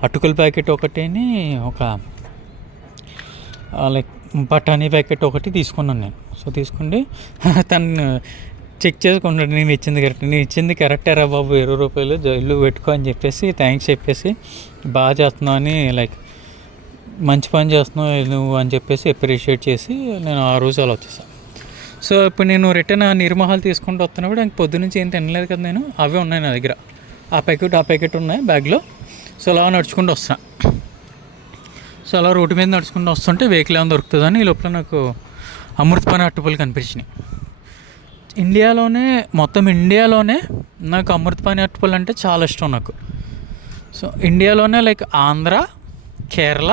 అటుకుల ప్యాకెట్ ఒకటిని ఒక లైక్ బఠానీ ప్యాకెట్ ఒకటి తీసుకున్నాను నేను. సో తీసుకుంటే తను చెక్ చేసుకున్నాడు, నేను ఇచ్చింది కరెక్టేరా బాబు, 20 రూపాయలు జైలు పెట్టుకో అని చెప్పేసి థ్యాంక్స్ చెప్పేసి బాగా చేస్తున్నావు అని లైక్ మంచి పని చేస్తున్నావు నువ్వు అని చెప్పేసి అప్రిషియేట్ చేసి నేను ఆ రోజు అలా వచ్చేసాను. సో ఇప్పుడు నేను రిటర్న్ ఆ నిర్మహాలు తీసుకుంటూ వస్తున్నప్పుడు ఇంక పొద్దునుంచి ఏం తినలేదు కదా నేను, అవే ఉన్నాయి నా దగ్గర, ఆ ప్యాకెట్ ఉన్నాయి బ్యాగ్లో. సో అలా నడుచుకుంటూ వస్తాను. సో అలా రోడ్డు మీద నడుచుకుంటూ వస్తుంటే వెహికల్ ఏమైనా దొరుకుతుందని ఈ లోపల నాకు అమృతపాణి అరటిపళ్ళు కనిపించినాయి. మొత్తం ఇండియాలోనే నాకు అమృతపాణి అరటిపళ్ళు అంటే చాలా ఇష్టం నాకు. సో ఇండియాలోనే లైక్ ఆంధ్ర, కేరళ,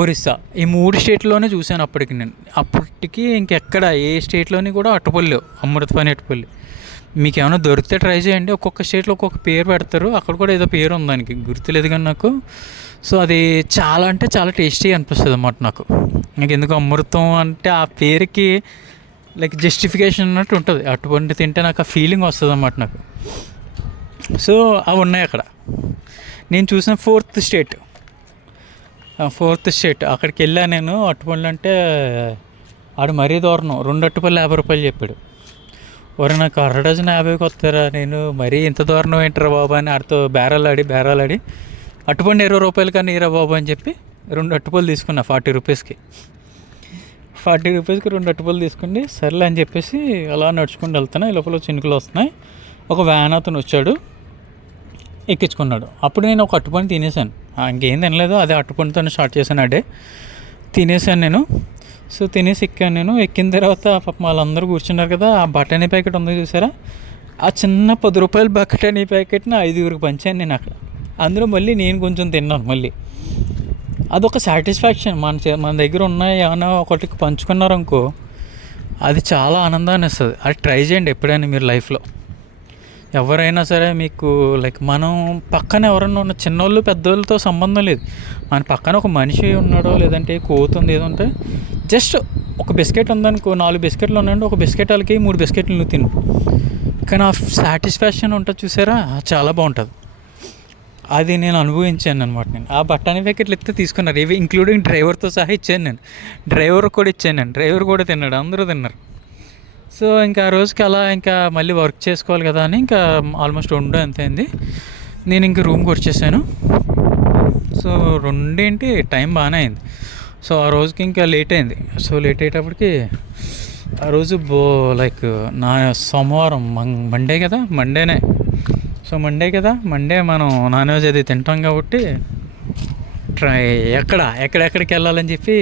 ఒరిస్సా ఈ 3 స్టేట్లోనే చూశాను అప్పటికి ఇంకెక్కడ ఏ స్టేట్లోని కూడా అరటిపళ్ళు, అమృతపాణి అరటిపళ్ళు. మీకు ఏమైనా దొరికితే ట్రై చేయండి. ఒక్కొక్క స్టేట్లో ఒక్కొక్క పేరు పెడతారు, అక్కడ కూడా ఏదో పేరు ఉంది, దానికి గుర్తులేదు కానీ నాకు. సో అది చాలా అంటే చాలా టేస్టీ అనిపిస్తుంది అన్నమాట నాకు ఎందుకు అమృతం అంటే ఆ పేరుకి లైక్ జస్టిఫికేషన్ అన్నట్టు ఉంటుంది. అటువంటి తింటే నాకు ఆ ఫీలింగ్ వస్తుంది అన్నమాట నాకు. సో అవి ఉన్నాయి అక్కడ. నేను చూసిన ఫోర్త్ స్టేట్ అక్కడికి వెళ్ళాను నేను. అరటిపళ్ళు అంటే ఆడు మరీ దారుణం, 2 అరటిపళ్ళు 50 రూపాయలు చెప్పాడు. ఒరే నాకు అర డజన్ 50కి వస్తారా, నేను మరీ ఇంత దారుణం ఏంటారా బాబా అని ఆడితో బేరాలాడి అరటిపండు 20 రూపాయలు కానీ ఇరా బాబు అని చెప్పి 2 అరటిపళ్ళు తీసుకున్నా 40 రూపీస్కి. 2 అరటిపళ్ళు తీసుకుని సర్లే అని చెప్పేసి అలా నడుచుకుంటూ వెళ్తాను. ఈ లోపల చినుకులు వస్తున్నాయి. ఒక వ్యాన్ అతను వచ్చాడు, ఎక్కించుకున్నాడు. అప్పుడు నేను ఒక అరటిపండు తినేసాను, ఇంకేం తినలేదు, అదే అరటిపండుతో స్టార్ట్ చేశాను. తినేసాను నేను. సో తినేసి ఎక్కాను నేను. ఎక్కిన తర్వాత పాపం వాళ్ళందరూ కూర్చున్నారు కదా, ఆ బఠానీ ప్యాకెట్ ఉంది చూసారా, ఆ చిన్న 10 రూపాయల బఠానీ ప్యాకెట్ని 5గురికి పంచాను నేను అక్కడ. అందులో మళ్ళీ నేను కొంచెం తిన్నాను. మళ్ళీ అదొక సాటిస్ఫాక్షన్. మన దగ్గర ఉన్నాయి ఏమైనా ఒకటికి పంచుకున్నారనుకో, అది చాలా ఆనందాన్ని ఇస్తుంది. అది ట్రై చేయండి ఎప్పుడైనా మీరు లైఫ్లో. ఎవరైనా సరే మీకు లైక్ మనం పక్కన ఎవరైనా ఉన్న చిన్నోళ్ళు పెద్దోళ్ళతో సంబంధం లేదు, మన పక్కన ఒక మనిషి ఉన్నాడో లేదంటే కోతుంది ఏదో ఉంటే జస్ట్ ఒక బిస్కెట్ ఉందనుకో, 4 బిస్కెట్లు ఉన్నాయండి, ఒక బిస్కెట్ వాళ్ళకి 3 బిస్కెట్లు నువ్వు తిను, కానీ ఆ సాటిస్ఫాక్షన్ ఉంటుంది చూసారా, చాలా బాగుంటుంది. అది నేను అనుభవించాను అనమాట. నేను ఆ బఠానీ ప్యాకెట్లు ఎత్తే తీసుకున్నారు, ఇవి ఇంక్లూడింగ్ డ్రైవర్తో సహా ఇచ్చాను నేను. డ్రైవర్ కూడా తిన్నాడు, అందరూ తిన్నారు. సో ఇంకా ఆ రోజుకి అలా ఇంకా మళ్ళీ వర్క్ చేసుకోవాలి కదా అని ఇంకా ఆల్మోస్ట్ 2 అంతైంది. నేను ఇంక రూమ్కి వచ్చేసాను. సో 2 టైం బాగానే అయింది. సో ఆ రోజుకి ఇంకా లేట్ అయింది. సో లేట్ అయ్యేటప్పటికి ఆ రోజు లైక్ నా సోమవారం మండేనే. సో మండే మనం నాన్ వెజ్ అది తింటాం కాబట్టి ఎక్కడెక్కడికి వెళ్ళాలని చెప్పి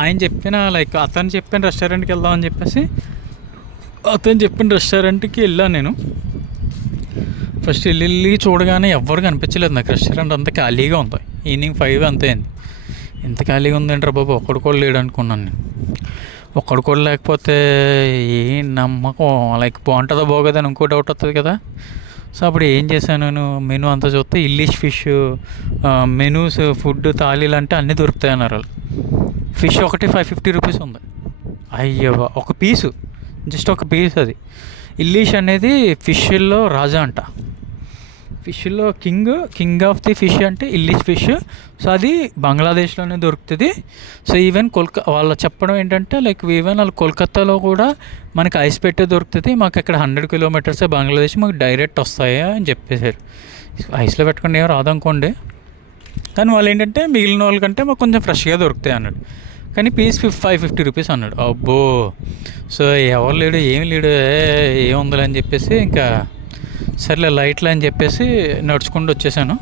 ఆయన చెప్పిన లైక్ అతను చెప్పిన రెస్టారెంట్కి వెళ్దామని చెప్పేసి అతను చెప్పిన రెస్టారెంట్కి వెళ్ళాను నేను. ఫస్ట్ వెళ్ళి చూడగానే ఎవ్వరు కనిపించలేదు నాకు. రెస్టారెంట్ అంతా ఖాళీగా ఉంది. ఈవినింగ్ 5 అంతే అయింది. ఎంత ఖాళీగా ఉందంటారా బాబు, ఒక్కడు కూడా లేడు అనుకున్నాను నేను. ఒక్కడు కూడా లేకపోతే ఏ నమ్మకం లైక్ బాగుంటుందో బాగోదని ఇంకో డౌట్ వస్తుంది కదా. సో అప్పుడు ఏం చేశాను నేను, మెనూ అంతా చూస్తే ఇంగ్లీష్ ఫిష్ మెనూస్ ఫుడ్ థాలీలు అంటే అన్నీ దొరుకుతాయి అన్నారు వాళ్ళు. ఫిష్ ఒకటి 550 రూపీస్ ఉంది. అయ్యో ఒక పీసు, జస్ట్ ఒక పీస్. అది ఇంగ్లీష్ అనేది ఫిష్లో రాజా అంట, ఫిష్లో కింగ్ ఆఫ్ ది ఫిష్ అంటే ఇల్లీష్ ఫిష్. సో అది బంగ్లాదేశ్లోనే దొరుకుతుంది. సో ఈవెన్ వాళ్ళు చెప్పడం ఏంటంటే లైక్ ఈవెన్ వాళ్ళు కోల్కత్తాలో కూడా మనకి ఐస్ పెట్టే దొరుకుతుంది. మాకు ఇక్కడ 100 కిలోమీటర్సే బంగ్లాదేశ్, మాకు డైరెక్ట్ వస్తాయి అని చెప్పేశారు. ఐస్లో పెట్టుకుని ఏమో రాదనుకోండి, కానీ వాళ్ళు ఏంటంటే మిగిలిన వాళ్ళకంటే మాకు కొంచెం ఫ్రెష్గా దొరుకుతాయి అన్నాడు. కానీ పీస్ 550 రూపీస్ అన్నాడు. అబ్బో. సో ఎవరు లేడు ఏమి లేడు, ఏముందని అని చెప్పేసి ఇంకా సర్లే లైట్లు అని చెప్పేసి నడుచుకుంటూ వచ్చేసాను.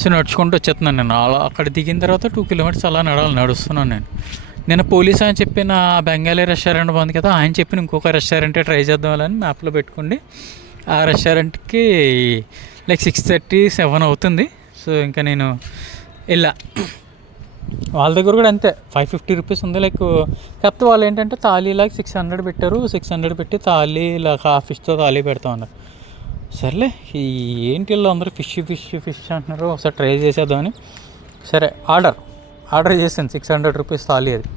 సో నడుచుకుంటూ వచ్చేస్తున్నాను నేను. అలా అక్కడ దిగిన తర్వాత 2 కిలోమీటర్స్ అలా నడుస్తున్నాను నేను. పోలీస్ అని చెప్పిన బెంగాలీ రెస్టారెంట్ బాగుంది కదా, ఆయన చెప్పిన ఇంకొక రెస్టారెంటే ట్రై చేద్దామని మ్యాప్లో పెట్టుకోండి. ఆ రెస్టారెంట్కి లైక్ 6:30, 7 అవుతుంది. సో ఇంకా నేను వెళ్ళా. వాళ్ళ దగ్గర కూడా అంతే 550 రూపీస్ ఉంది. లైక్ కాకపోతే వాళ్ళు ఏంటంటే థాలీ లాగా 600 పెట్టారు. 600 పెట్టి థాలీ ఇలా ఫిష్తో థాలీ పెడతా ఉన్నారు. సర్లే ఏంటి వీళ్ళు అందరూ ఫిష్ అంటున్నారు, ఒకసారి ట్రై చేసేద్దామని సరే ఆర్డర్ చేశాను. 600 రూపీస్ థాలీ. అది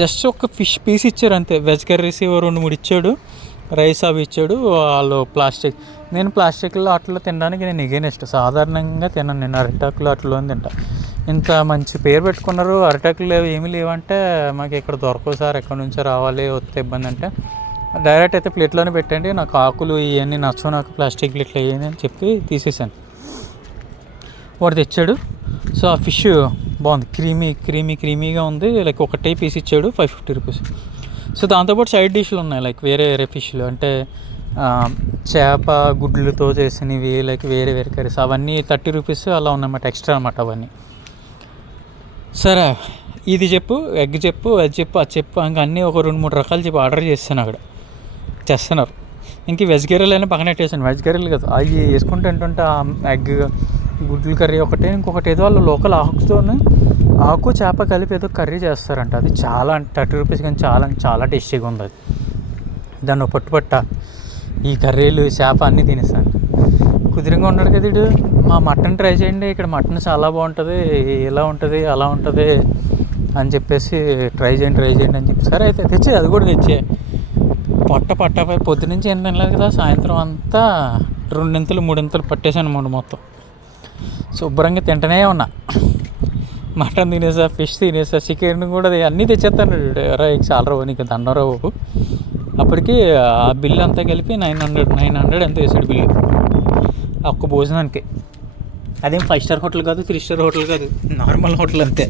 జస్ట్ ఒక ఫిష్ పీస్ ఇచ్చారు అంతే. వెజ్ కర్రీస్ 2-3 ఇచ్చాడు, రైస్ అవి ఇచ్చాడు. వాళ్ళు నేను ప్లాస్టిక్లో అట్లా తినడానికి నేను ఎగైనెస్ట్. సాధారణంగా తిన్నాను నేను, అరిటాకులు అట్లా తింటా. ఇంత మంచి పేరు పెట్టుకున్నారు, అరిటాకులు ఏమీ లేవంటే మాకు ఇక్కడ దొరకవు సార్, ఎక్కడి నుంచో రావాలి, వస్తే ఇబ్బంది అంటే డైరెక్ట్ అయితే ప్లేట్లోనే పెట్టండి, నాకు ఆకులు ఇవన్నీ నచ్చవు, నాకు ప్లాస్టిక్ ప్లేట్లు వేయని అని చెప్పి తీసేసాను. వాడు తెచ్చాడు. సో ఆ ఫిష్ బాగుంది, క్రీమీగా ఉంది. లైక్ ఒకటే పీస్ ఇచ్చాడు, 550 రూపీస్. సో దాంతోపాటు సైడ్ డిష్లు ఉన్నాయి, లైక్ వేరే ఫిష్లు, అంటే చేప గుడ్లతో చేసినవి, లైక్ వేరే కర్రీస్, అవన్నీ 30 రూపీస్ అలా ఉన్నాయన్నమాట, ఎక్స్ట్రా అనమాట అవన్నీ. సరే ఇది చెప్పు, ఎగ్ చెప్పు, అది చెప్పు, అది చెప్పు, ఇంకా అన్నీ ఒక 2-3 రకాలు చెప్పి ఆర్డర్ చేస్తాను. అక్కడ చేస్తున్నారు. ఇంక వెజ్ కర్రీలు అయినా పక్కన పెట్టేసాను. వెజ్ కర్రీలు కదా, అవి వేసుకుంటూ ఏంటంటే ఎగ్ గుడ్లు కర్రీ ఒకటి, ఇంకొకటి ఏదో వాళ్ళు లోకల్ ఆకు చేప కలిపి ఏదో కర్రీ చేస్తారంట. అది చాలా 30 రూపీస్, కానీ చాలా టేస్టీగా ఉంది. అది దాన్ని పట్ట ఈ కర్రీలు చేప అన్నీ తినేస్తాను. కుదిరంగా ఉన్నాడు కదా ఇడు, మా మటన్ ట్రై చేయండి, ఇక్కడ మటన్ చాలా బాగుంటుంది, ఇలా ఉంటుంది అలా ఉంటుంది అని చెప్పేసి ట్రై చేయండి అని చెప్పి. సరే అయితే తెచ్చే, అది కూడా తెచ్చే. పొట్ట పొద్దునుంచి ఏం తినలేదు కదా, సాయంత్రం అంతా 2-3 పట్టేశాను అన్నమాట మొత్తం. శుభ్రంగా తింటనే ఉన్నా. మటన్ తినేసా, ఫిష్ తినేసా, చికెన్ కూడా అన్నీ తెచ్చేస్తాను. చాలా నీకు దండరావు. అప్పటికి ఆ బిల్లు అంతా కలిపి 900 ఎంత వేసాడు బిల్లు ఆ ఒక్క భోజనానికి. అదేం 5 స్టార్ హోటల్ కాదు, 3 స్టార్ హోటల్ కాదు, నార్మల్ హోటల్ అంతే.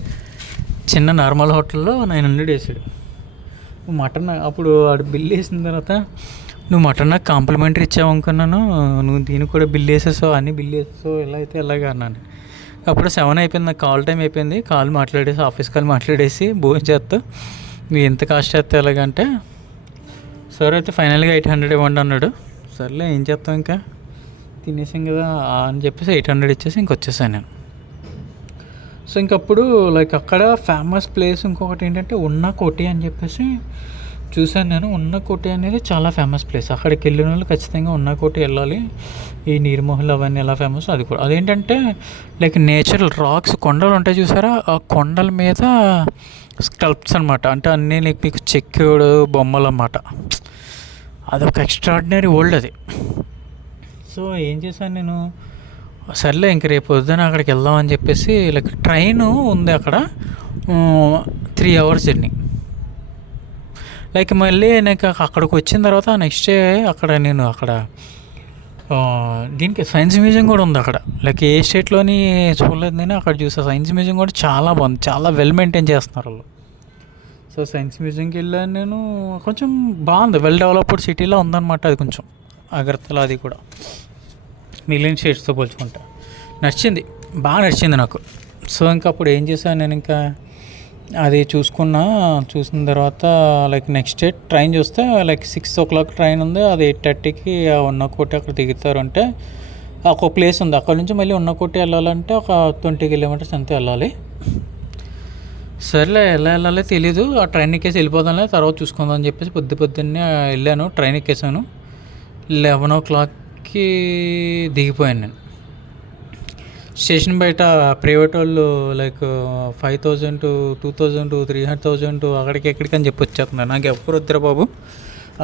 చిన్న నార్మల్ హోటల్లో 900 వేసాడు. మటన్ అప్పుడు వాడు బిల్ వేసిన తర్వాత, నువ్వు మటన్ నాకు కాంప్లిమెంటరీ ఇచ్చావు అనుకున్నాను, నువ్వు దీనికి కూడా బిల్ వేసేసావు, అన్నీ బిల్ వేసేసావు, ఎలా అయితే ఎలాగా అన్నాను. అప్పుడు 7 అయిపోయింది, నాకు కాల్ టైం అయిపోయింది. ఆఫీస్ కాల్ మాట్లాడేసి భోజనం చేస్తా, నువ్వు ఎంత కాస్ట్ చేస్తా ఎలాగంటే, సరే అయితే ఫైనల్గా 800 ఇవ్వండి అన్నాడు. సర్లే ఏం చేస్తాం, ఇంకా తినేసాం కదా అని చెప్పేసి 800 ఇచ్చేసి ఇంకొచ్చేసాను నేను. సో ఇంకప్పుడు లైక్ అక్కడ ఫేమస్ ప్లేస్ ఇంకొకటి ఏంటంటే ఉన్న కోటి అని చెప్పేసి చూశాను నేను. ఉన్న కోటి అనేది చాలా ఫేమస్ ప్లేస్. అక్కడికి వెళ్ళిన వాళ్ళు ఖచ్చితంగా ఉన్న కోటి వెళ్ళాలి. ఈ నీర్మహల్ అవన్నీ ఎలా ఫేమస్ అది కూడా. అదేంటంటే లైక్ నేచురల్ రాక్స్, కొండలు ఉంటాయి చూసారా, ఆ కొండల మీద స్కల్ప్స్ అనమాట. అంటే అన్నీ లైక్ మీకు చెక్కుడు బొమ్మలు అన్నమాట. అదొక ఎక్స్ట్రాడినరీ వరల్డ్ అది. సో ఏం చేశాను నేను, సర్లే ఇంక రేపు పొద్దున అక్కడికి వెళ్దాం అని చెప్పేసి, లైక్ ట్రైన్ ఉంది అక్కడ, 3 అవర్స్ జర్నీ. లైక్ మళ్ళీ నాకు అక్కడికి వచ్చిన తర్వాత నెక్స్ట్ డే అక్కడ దీనికి సైన్స్ మ్యూజియం కూడా ఉంది అక్కడ. లైక్ ఏ స్టేట్లోని చూడలేదు నేను, అక్కడ చూసా. సైన్స్ మ్యూజియం కూడా చాలా బాగుంది, చాలా వెల్ మెయింటైన్ చేస్తున్నారు వాళ్ళు. సో సైన్స్ మ్యూజియంకి వెళ్ళాను నేను. కొంచెం బాగుంది, వెల్ డెవలప్డ్ సిటీలో ఉందన్నమాట అది. కొంచెం అగర్తల అది కూడా మిగిలిన స్టేట్స్తో పోల్చుకుంటా బాగా నచ్చింది నాకు. సో ఇంకా అప్పుడు ఏం చేశాను నేను, ఇంకా అది చూసిన తర్వాత లైక్ నెక్స్ట్ డే ట్రైన్ చూస్తే లైక్ 6 o'clock ట్రైన్ ఉంది. అది 8:30కి ఉన్న కోటి అక్కడ దిగుతారు. అంటే ఒక ప్లేస్ ఉంది, అక్కడ నుంచి మళ్ళీ ఉన్న కోటి వెళ్ళాలంటే ఒక 20 kilometers అంతే వెళ్ళాలి. సరేలే ఎలా వెళ్ళాలి తెలీదు, ఆ ట్రైన్ ఎక్కేసి వెళ్ళిపోదాంలే, తర్వాత చూసుకుందాం అని చెప్పేసి పొద్దున్నే వెళ్ళాను. ట్రైన్ ఎక్కేసాను. 11 o'clockకి దిగిపోయాను నేను. స్టేషన్ బయట ప్రైవేట్ వాళ్ళు లైక్ 5,000 to 2,000 to 300,000 అక్కడికి ఎక్కడికి అని చెప్పి వచ్చేస్తున్నాను. నాకు ఎవరు వద్దరా బాబు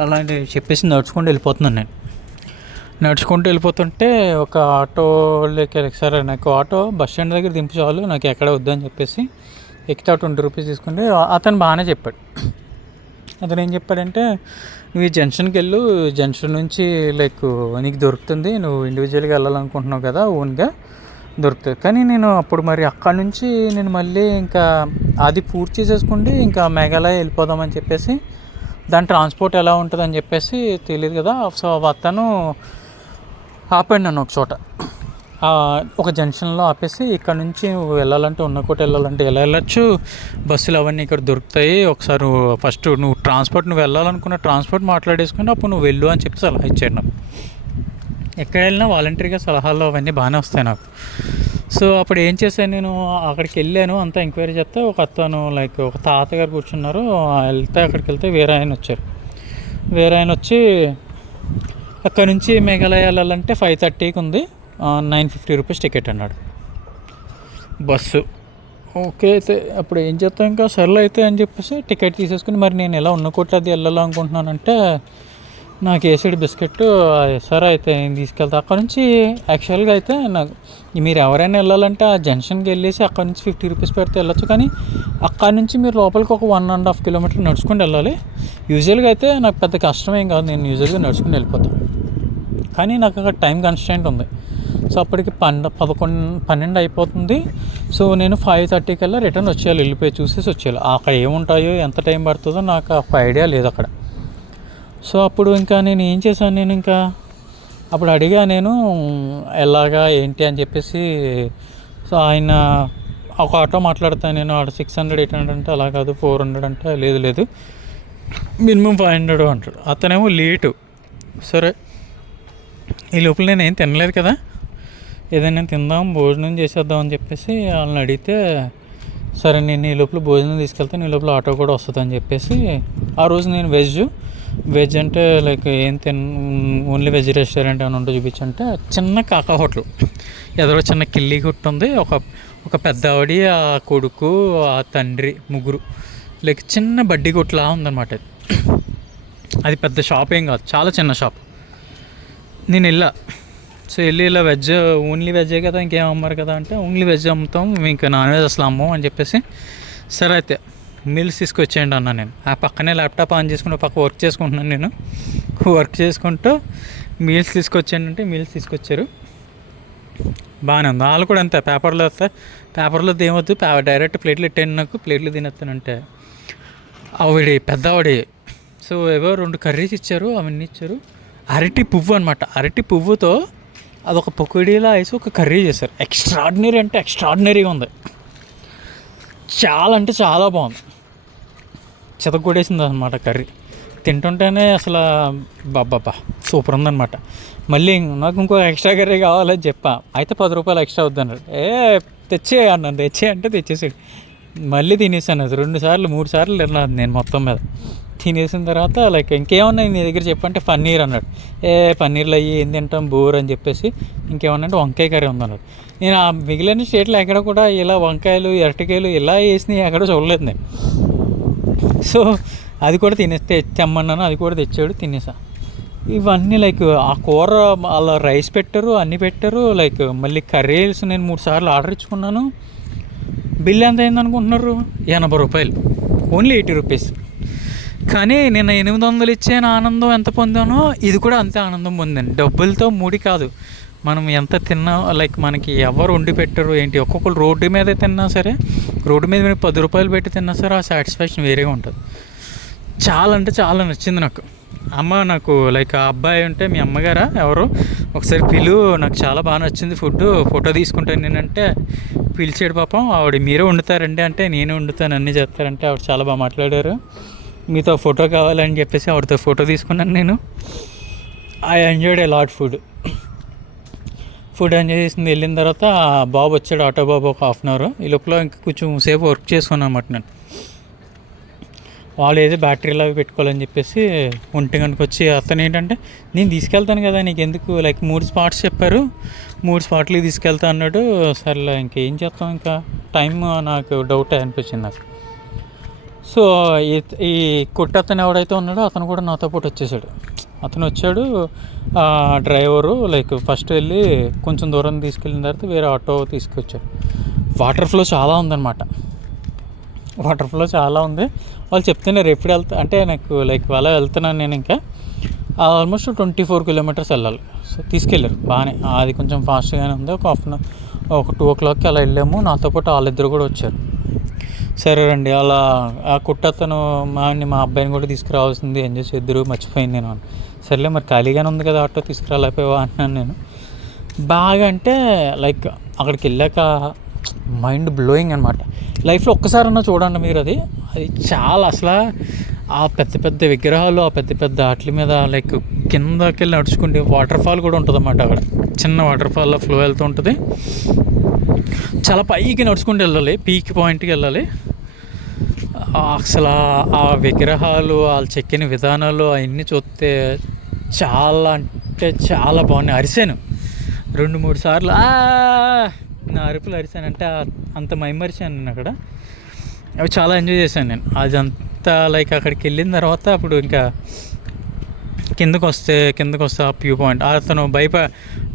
అలాంటి చెప్పేసి నడుచుకుంటూ వెళ్ళిపోతున్నాను నేను. నడుచుకుంటూ వెళ్ళిపోతుంటే ఒక ఆటో సరే నాకు ఆటో బస్ స్టాండ్ దగ్గర దింపు చాలు, నాకు ఎక్కడ వద్దని చెప్పేసి ఎక్కితే 20 రూపీస్ తీసుకుంటే అతను బాగానే చెప్పాడు. అతను ఏం చెప్పాడంటే, నువ్వు ఈ జంక్షన్కి వెళ్ళు, జంక్షన్ నుంచి లైక్ నీకు దొరుకుతుంది, నువ్వు ఇండివిజువల్గా వెళ్ళాలనుకుంటున్నావు కదా, ఓన్గా దొరుకుతుంది. కానీ నేను అప్పుడు మరి అక్కడ నుంచి నేను మళ్ళీ ఇంకా అది పూర్తి చేసేసుకుంటే ఇంకా మేఘాలయ వెళ్ళిపోదామని చెప్పేసి, దాని ట్రాన్స్పోర్ట్ ఎలా ఉంటుందని చెప్పేసి తెలియదు కదా. సో అతను ఆపాడు నన్ను ఒక చోట, ఒక జంక్షన్లో ఆపేసి, ఇక్కడ నుంచి నువ్వు వెళ్ళాలంటే ఉన్న కోట వెళ్ళాలంటే ఎలా వెళ్ళచ్చు, బస్సులు అవన్నీ ఇక్కడ దొరుకుతాయి, ఒకసారి ఫస్ట్ నువ్వు వెళ్ళాలనుకున్న ట్రాన్స్పోర్ట్ మాట్లాడేసుకుని అప్పుడు నువ్వు వెళ్ళు అని చెప్పి సలహా ఇచ్చాడు నాకు. ఎక్కడ వెళ్ళినా వాలంటరీగా సలహాలు అవన్నీ బాగానే వస్తాయి నాకు. సో అప్పుడు ఏం చేశాను నేను, అక్కడికి వెళ్ళాను, అంతా ఎంక్వైరీ చేస్తే ఒక అతను లైక్ ఒక తాతగారు కూర్చున్నారు. అక్కడికి వెళ్తే వేరే ఆయన వచ్చి అక్కడ నుంచి మేఘాలయ వెళ్ళాలంటే 5:30కి ఉంది, 950 రూపీస్ టికెట్ అన్నాడు బస్సు. ఓకే అయితే అప్పుడు ఏం చేస్తాం, ఇంకా సర్లే అయితే అని చెప్పేసి టికెట్ తీసేసుకుని, మరి నేను ఎలా ఉన్న కోట్ల అది వెళ్ళాలనుకుంటున్నానంటే నాకు వేసాడు బిస్కెట్. సరే అయితే నేను తీసుకెళ్తా. అక్కడ నుంచి యాక్చువల్గా అయితే నాకు మీరు ఎవరైనా వెళ్ళాలంటే ఆ జంక్షన్కి వెళ్ళేసి అక్కడ నుంచి 50 రూపీస్ పెడితే వెళ్ళొచ్చు. కానీ అక్కడ నుంచి మీరు లోపలికి ఒక 1.5 kilometer నడుచుకుని వెళ్ళాలి. యూజువల్గా అయితే నాకు పెద్ద కష్టమేం కాదు, నేను యూజువల్గా నడుచుకుని వెళ్ళిపోతాను. కానీ నాకు అక్కడ టైం కన్స్టెంట్ ఉంది. సో అప్పటికి 12 అయిపోతుంది. సో నేను 5:30 కల్లా రిటర్న్ వచ్చేయాలి, వెళ్ళిపోయి చూసేసి వచ్చేయాలి. అక్కడ ఏముంటాయో ఎంత టైం పడుతుందో నాకు ఒక ఐడియా లేదు అక్కడ. సో అప్పుడు ఇంకా నేను ఏం చేశాను, నేను ఇంకా అప్పుడు అడిగా నేను ఎలాగా ఏంటి అని చెప్పేసి. సో ఆయన ఒక ఆటో మాట్లాడతాను నేను, ఆడ 600 800 అంటే అలా కాదు 400 అంటే లేదు మినిమం 500 అంటాడు. అతనేమో లేటు. సరే ఈ లోపల నేను ఏం తినలేదు కదా, ఏదైనా తిందాం భోజనం చేసేద్దాం అని చెప్పేసి వాళ్ళని అడిగితే, సరే నేను ఈ లోపల భోజనం తీసుకెళ్తాను, ఈ లోపల ఆటో కూడా వస్తుంది అని చెప్పేసి. ఆ రోజు నేను వెజ్ అంటే లైక్ ఓన్లీ వెజ్ రెస్టారెంట్ అని ఉంటే చూపించంటే చిన్న కాకా హోటల్ ఎదురో చిన్న కిల్లి కొట్టు ఉంది. ఒక పెద్ద ఆవిడ, ఆ కొడుకు, ఆ తండ్రి, ముగ్గురు లైక్ చిన్న బడ్డీ కొట్టులా ఉందన్నమాట. అది పెద్ద షాప్ ఏం కాదు, చాలా చిన్న షాప్. నేను సో ఇలా వెజ్ ఓన్లీ వెజ్జే కదా ఇంకేం అమ్మారు కదా అంటే, ఓన్లీ వెజ్ అమ్ముతాం, ఇంకా నాన్ వెజ్ అసలు అమ్మం అని చెప్పేసి. సరే అయితే మీల్స్ తీసుకొచ్చేయండి అన్నా. నేను ఆ పక్కనే ల్యాప్టాప్ ఆన్ చేసుకుని పక్క వర్క్ చేసుకుంటున్నాను. నేను వర్క్ చేసుకుంటూ మీల్స్ తీసుకొచ్చాను అంటే మీల్స్ తీసుకొచ్చారు. బాగానే ఉంది. వాళ్ళు కూడా అంతే, పేపర్లో ఏమొద్దు, డైరెక్ట్ ప్లేట్లు ఇట్టాను, నాకు ప్లేట్లు తినేస్తానంటే పెద్ద ఆవిడ. సో ఏవో 2 కర్రీస్ ఇచ్చారు, అవన్నీ ఇచ్చారు. అరటి పువ్వు అనమాట, అరటి పువ్వుతో అదొక పకోడీలా వేసి ఒక కర్రీ చేశారు. ఎక్స్ట్రాడినరీ అంటే ఎక్స్ట్రాడినరీగా ఉంది, చాలా అంటే చాలా బాగుంది. చితగొడేసింది అనమాట కర్రీ. తింటుంటేనే అసలు బాబ్బా సూపర్ ఉందన్నమాట. మళ్ళీ నాకు ఇంకో ఎక్స్ట్రా కర్రీ కావాలని చెప్పా, అయితే 10 రూపాయలు ఎక్స్ట్రా వద్దన్నాడు. తెచ్చే అన్నాను, అంటే తెచ్చేసాడు. మళ్ళీ తినేసాను. అది 2 సార్లు 3 సార్లు తిన్నాను నేను మొత్తం మీద. తినేసిన తర్వాత లైక్ ఇంకేమన్నా నీ దగ్గర చెప్పంటే పన్నీర్ అన్నాడు. పన్నీర్లు అయ్యి ఏం తింటాం బోర్ అని చెప్పేసి. ఇంకేమన్నా అంటే వంకాయ కర్రీ ఉందన్నాడు. నేను ఆ మిగిలిన స్టేట్లో ఎక్కడ కూడా ఇలా వంకాయలు అరటికాయలు ఇలా వేసినాయి ఎక్కడ చూడలేదు నేను. సో అది కూడా తెమ్మన్నాను, అది కూడా తెచ్చాడు, తినేసా. ఇవన్నీ లైక్ ఆ కూర అలా రైస్ పెట్టారు, అన్నీ పెట్టారు. లైక్ మళ్ళీ కర్రీస్ నేను 3 సార్లు ఆర్డర్ ఇచ్చుకున్నాను. బిల్ ఎంత అయింది అనుకుంటున్నారు? 80 రూపాయలు, ఓన్లీ 80 రూపీస్. కానీ నేను 800 ఇచ్చిన ఆనందం ఎంత పొందానో ఇది కూడా అంతే ఆనందం పొందాను. డబ్బులతో ముడి కాదు, మనం ఎంత తిన్నా లైక్ మనకి ఎవరు వండి పెట్టరు ఏంటి. ఒక్కొక్కరు రోడ్డు మీద తిన్నా సరే, రోడ్డు మీద 10 రూపాయలు పెట్టి తిన్నా సరే ఆ సాటిస్ఫాక్షన్ వేరేగా ఉంటుంది. చాలా అంటే చాలా నచ్చింది నాకు. అమ్మ నాకు లైక్ ఆ అబ్బాయి ఉంటే మీ అమ్మగారా ఎవరు ఒకసారి నాకు చాలా బాగా నచ్చింది ఫుడ్, ఫోటో తీసుకుంటాను నేనంటే పిలిచాడు. పాపం ఆవిడ మీరే వండుతారండి అంటే, నేనే వండుతాను అన్నీ చేస్తారంటే ఆవిడ చాలా బాగా మాట్లాడారు. మీతో ఫోటో కావాలని చెప్పేసి ఆవిడతో ఫోటో తీసుకున్నాను నేను. I enjoyed a lot food enjoy చేసింది. వెళ్ళిన తర్వాత బాబు వచ్చాడు, ఆటో బాబు, ఒక 1/2 అవర్. ఈ లోపల ఇంకా కొంచెం సేపు వర్క్ చేసుకున్నాను అన్నమాట నేను. వాళ్ళు ఏదో బ్యాటరీలో పెట్టుకోవాలని చెప్పేసి 1 గంటకు వచ్చి, అతను ఏంటంటే నేను తీసుకెళ్తాను కదా నీకు ఎందుకు, లైక్ 3 స్పాట్స్ చెప్పారు, 3 స్పాట్లకి తీసుకెళ్తా అన్నాడు. సరేలే ఇంకేం చేస్తాం, ఇంకా టైం నాకు డౌట్ అనిపించింది నాకు. సో ఈ అతను ఎవడైతే ఉన్నాడో అతను కూడా నాతో పాటు వచ్చేసాడు. అతను వచ్చాడు, డ్రైవరు లైక్ ఫస్ట్ వెళ్ళి కొంచెం దూరం తీసుకెళ్ళిన తర్వాత వేరే ఆటో తీసుకొచ్చాడు. వాటర్ ఫ్లో చాలా ఉందన్నమాట, చాలా ఉంది. వాళ్ళు చెప్తున్నారు ఎప్పుడు అంటే నాకు లైక్ అలా వెళ్తున్నాను నేను. ఇంకా ఆల్మోస్ట్ 24 కిలోమీటర్స్ వెళ్ళాలి. సో తీసుకెళ్ళారు బాగానే, అది కొంచెం ఫాస్ట్గానే ఉంది. ఒక 2 o'clockకి అలా వెళ్ళాము. నాతో పాటు వాళ్ళిద్దరు కూడా వచ్చారు. సరే రండి అలా ఆ అతను మా అబ్బాయిని కూడా తీసుకురావాల్సింది, ఎంజాయ్ చేద్దరు, మర్చిపోయింది నేను. సరేలే మరి ఖాళీగానే ఉంది కదా ఆటో, తీసుకురాలేకపోయావా అంటున్నాను నేను. బాగా అంటే లైక్ అక్కడికి వెళ్ళాక మైండ్ బ్లోయింగ్ అనమాట. లైఫ్లో ఒక్కసారన్నా చూడండి మీరు, అది చాలా అసలు ఆ పెద్ద పెద్ద విగ్రహాలు, ఆ పెద్ద పెద్ద వాటి మీద లైక్ కిందకి వెళ్ళి నడుచుకుంటే వాటర్ ఫాల్ కూడా ఉంటుంది అన్నమాట. అక్కడ చిన్న వాటర్ ఫాల్లో ఫ్లో వెళ్తూ ఉంటుంది. చాలా పైకి నడుచుకుంటూ వెళ్ళాలి, పీక్ పాయింట్కి వెళ్ళాలి. అసలు ఆ విగ్రహాలు, వాళ్ళు చెక్కిన విధానాలు అవన్నీ చూస్తే చాలా అంటే చాలా బాగున్నాయి. అరిసాను 2-3 సార్లు, నా అరుపులు అరిసాను అంటే అంత మైమరిచాను నేను అక్కడ. అవి చాలా ఎంజాయ్ చేశాను నేను. అదంతా లైక్ అక్కడికి వెళ్ళిన తర్వాత అప్పుడు ఇంకా కిందకు వస్తే ఆ వ్యూ పాయింట్, అతను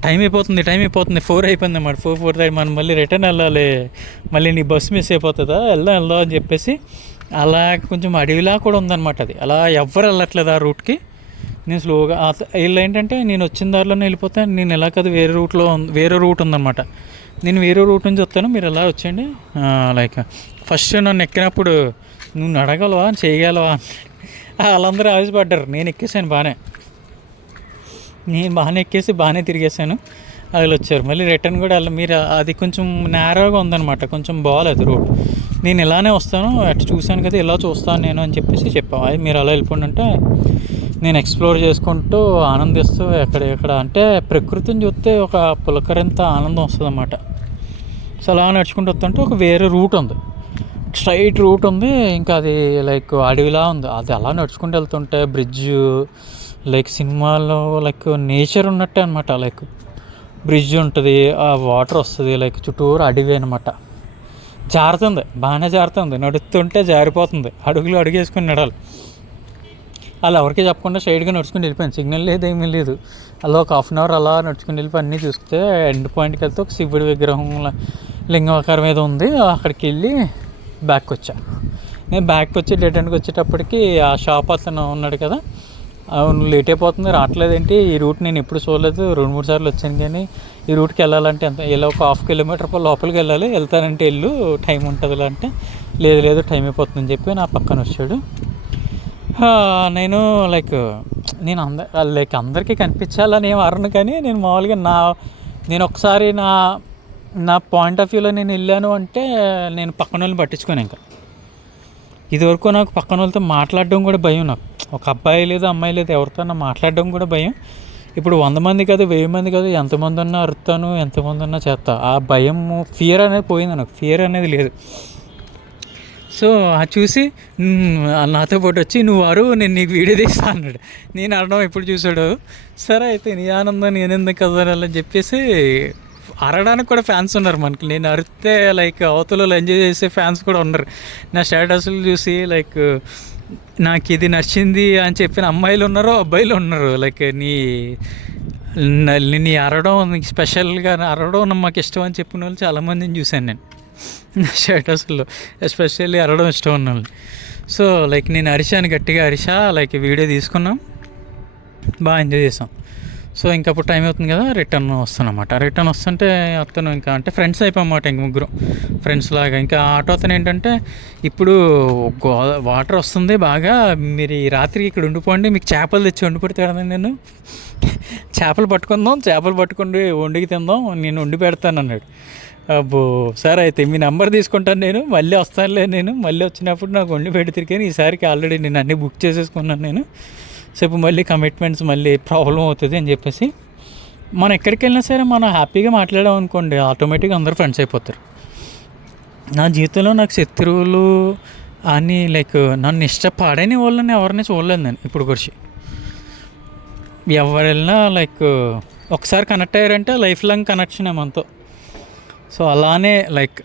టైం అయిపోతుంది 4 అయిపోయింది అన్నమాట. 4:30 మనం మళ్ళీ రిటర్న్ వెళ్ళాలి, మళ్ళీ నీ బస్సు మిస్ అయిపోతుందా, వెళ్దాం అని చెప్పేసి అలా కొంచెం అడవిలా కూడా ఉందన్నమాట. అది అలా ఎవ్వరు వెళ్ళట్లేదు ఆ రూట్కి. నేను స్లోగా వీళ్ళు ఏంటంటే నేను వచ్చిన దారిలోనే వెళ్ళిపోతే నేను ఎలా కాదు వేరే రూట్ ఉందన్నమాట. నేను వేరే రూట్ నుంచి వస్తాను, మీరు ఎలా వచ్చేయండి. లైక్ ఫస్ట్ నన్ను ఎక్కినప్పుడు నువ్వు నడగలవా చేయగలవా వాళ్ళందరూ ఆవేశపడ్డారు. నేను ఎక్కేసాను నేను బాగానే ఎక్కేసి బాగానే తిరిగేసాను. వాళ్ళు వచ్చారు మళ్ళీ రిటర్న్ కూడా మీరు అది కొంచెం నేరోగా ఉందన్నమాట, కొంచెం బాగాలేదు రోడ్. నేను ఇలానే వస్తాను, అటు చూశాను కదా ఇలా చూస్తాను నేను అని చెప్పాను. అది మీరు అలా వెళ్ళిపోండి అంటే నేను ఎక్స్ప్లోర్ చేసుకుంటూ ఆనందిస్తూ ఎక్కడ అంటే ప్రకృతిని చూస్తే ఒక పులకరింత ఆనందం వస్తుంది అన్నమాట. సో అలా నడుచుకుంటూ వస్తుంటే ఒక వేరే రూట్ ఉంది, స్ట్రైట్ రూట్ ఉంది. ఇంకా అది లైక్ అడవిలా ఉంది. అది అలా నడుచుకుంటూ వెళ్తుంటే బ్రిడ్జ్ లైక్ సినిమాలో లైక్ నేచర్ ఉన్నట్టే అనమాట. లైక్ బ్రిడ్జ్ ఉంటుంది, ఆ వాటర్ వస్తుంది, లైక్ చుట్టూరు అడవి అనమాట. బాగానే జారుతుంది, నడుస్తుంటే జారిపోతుంది. అడుగు వేసుకుని నడాలి. అలా ఎవరికి చెప్పకుండా స్ట్రైట్గా నడుచుకుని వెళ్ళిపోయాను. సిగ్నల్ లేదు, ఏమీ లేదు. అలా ఒక హాఫ్ అన్ అవర్ అలా నడుచుకుని వెళ్ళిపోయి అన్నీ చూస్తే ఎండ్ పాయింట్కి వెళ్తే ఒక శివుడి విగ్రహం లింగాకారం మీద ఉంది. అక్కడికి వెళ్ళి బ్యాక్ వచ్చా. నేను బ్యాక్ వచ్చి డెడ్ ఎండ్కి వచ్చేటప్పటికి ఆ షాప్ అతను ఉన్నాడు కదా, అవును లేట్ అయిపోతుంది రావట్లేదేంటి, ఈ రూట్ నేను ఎప్పుడు చూడలేదు, 2-3 సార్లు వచ్చాను, కానీ ఈ రూట్కి వెళ్ళాలంటే ఎంత ఇలా ఒక 1/2 కిలోమీటర్ లోపలికి వెళ్ళాలి, వెళ్తానంటే టైం ఉంటుంది అంటే లేదు టైం అయిపోతుందని చెప్పి నా పక్కన వచ్చాడు. నేను నేను అందరికీ కనిపించాలని ఏం అరను, కానీ నేను మామూలుగా నేను ఒకసారి నా పాయింట్ ఆఫ్ వ్యూలో నేను వెళ్ళాను అంటే నేను పక్కన వాళ్ళని పట్టించుకోను. ఇంకా ఇదివరకు నాకు పక్కన వాళ్ళతో మాట్లాడడం కూడా భయం. నాకు ఒక అబ్బాయి లేదు అమ్మాయి లేదు ఎవరితో మాట్లాడడం కూడా భయం. ఇప్పుడు 100 మంది కాదు 1000 మంది కాదు ఎంతమంది ఉన్నా అరుతాను, ఎంతమంది ఉన్నా చేస్తా. ఆ భయం ఫియర్ అనేది పోయింది, నాకు ఫియర్ అనేది లేదు. సో అది చూసి నాతో పాటు వచ్చి నువ్వు అరువు నేను నీకు వీడియో తీస్తా అన్నాడు. నేను అరడం ఎప్పుడు చూసాడు. సరే అయితే నీ ఆనందం నేనెందుకు కదలని చెప్పేసి అరడానికి కూడా ఫ్యాన్స్ ఉన్నారు మనకి. నేను అరిస్తే లైక్ అవతలలో ఎంజాయ్ చేసే ఫ్యాన్స్ కూడా ఉన్నారు. నా స్టేటస్లు చూసి లైక్ నాకు ఇది నచ్చింది అని చెప్పిన అమ్మాయిలు ఉన్నారు, అబ్బాయిలు ఉన్నారు. లైక్ నీ అరవడం నీకు స్పెషల్గా అరవడం మాకు ఇష్టం అని చెప్పిన వాళ్ళు చాలామందిని చూశాను నేను నా స్టేటస్లో, ఎస్పెషల్లీ అరవడం ఇష్టం ఉన్న వాళ్ళు. సో లైక్ నేను అరిశాను, గట్టిగా లైక్ వీడియో తీసుకున్నాం, బాగా ఎంజాయ్ చేసాం. సో ఇంకప్పుడు టైం అవుతుంది కదా, రిటర్న్ వస్తానమాట. రిటర్న్ వస్తుంటే అతను ఇంకా అంటే ఫ్రెండ్స్ అయిపోయామాట, ఇంక ముగ్గురు ఫ్రెండ్స్ లాగా. ఇంకా ఆటో అతను ఏంటంటే ఇప్పుడు వాటర్ వస్తుంది బాగా, మీరు ఈ రాత్రికి ఇక్కడ ఉండిపోండి, మీకు చేపలు తెచ్చి వండి పెడతాను నేను, చేపలు పట్టుకుండి వండికి తిందాం, నేను వండి పెడతాను అన్నాడు. అబ్బో సరే అయితే మీ నెంబర్ తీసుకుంటాను, నేను మళ్ళీ వస్తానులే, నేను మళ్ళీ వచ్చినప్పుడు నాకు వండి పెడితే, కానీ ఈసారికి ఆల్రెడీ నేను అన్నీ బుక్ చేసేసుకున్నాను నేను. సో ఇప్పుడు మళ్ళీ కమిట్మెంట్స్ మళ్ళీ ప్రాబ్లం అవుతుంది అని చెప్పేసి మనం ఎక్కడికి వెళ్ళినా సరే మనం హ్యాపీగా మాట్లాడాం అనుకోండి, ఆటోమేటిక్గా అందరూ ఫ్రెండ్స్ అయిపోతారు. నా జీవితంలో నాకు శత్రువులు అని లైక్ నన్ను ఇష్టపడని వాళ్ళని ఎవరిని చూడలేదు నేను ఇప్పుడు గురించి. ఎవరు వెళ్ళినా లైక్ ఒకసారి కనెక్ట్ అయ్యారంటే లైఫ్ లాంగ్ కనెక్షన్ మనతో. సో అలానే లైక్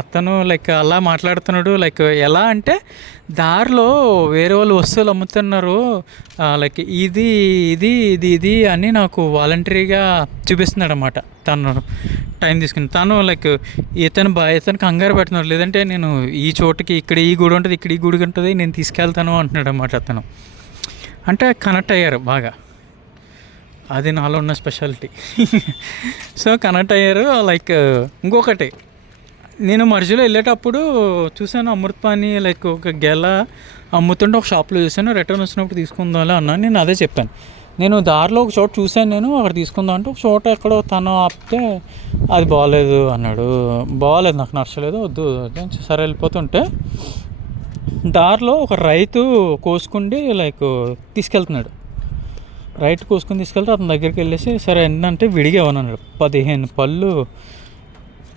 అతను లైక్ అలా మాట్లాడుతున్నాడు. లైక్ ఎలా అంటే దారిలో వేరే వాళ్ళు వస్తువులు అమ్ముతున్నారు, లైక్ ఇది అని నాకు వాలంటరీగా చూపిస్తున్నాడు అన్నమాట. తను టైం తీసుకుని తను లైక్ ఇతను కంగారు పెడుతున్నాడు, లేదంటే నేను ఈ చోటుకి ఇక్కడ ఈ గుడి ఉంటుంది, ఇక్కడ ఈ గుడి ఉంటుంది, నేను తీసుకెళ్తాను అంటున్నాడు అన్నమాట. అతను అంటే కనెక్ట్ అయ్యారు బాగా, అది నాలో ఉన్న స్పెషాలిటీ. సో కనెక్ట్ అయ్యారు. లైక్ ఇంకొకటి నేను మధ్యలో వెళ్ళేటప్పుడు చూసాను అమృతపాణి లైక్ ఒక గెల అమ్ముతుంటే ఒక షాప్లో చూసాను, రిటర్న్ వచ్చినప్పుడు తీసుకుందాం అన్నాను. నేను అదే చెప్పాను, నేను దారిలో ఒక చోట చూశాను, నేను అక్కడ తీసుకుందాం అంటే ఒక చోట ఎక్కడో తను ఆపితే అది బాగాలేదు అన్నాడు. బాగాలేదు, నాకు నచ్చలేదు, వద్దు. సరే వెళ్ళిపోతుంటే దారిలో ఒక రైతు కోసుకుండి లైక్ తీసుకెళ్తున్నాడు. కోసుకుని తీసుకెళ్తే అతని దగ్గరికి వెళ్ళేసి సరే ఏంటంటే విడిగా ఇవ్వనన్నాడు. 15 పళ్ళు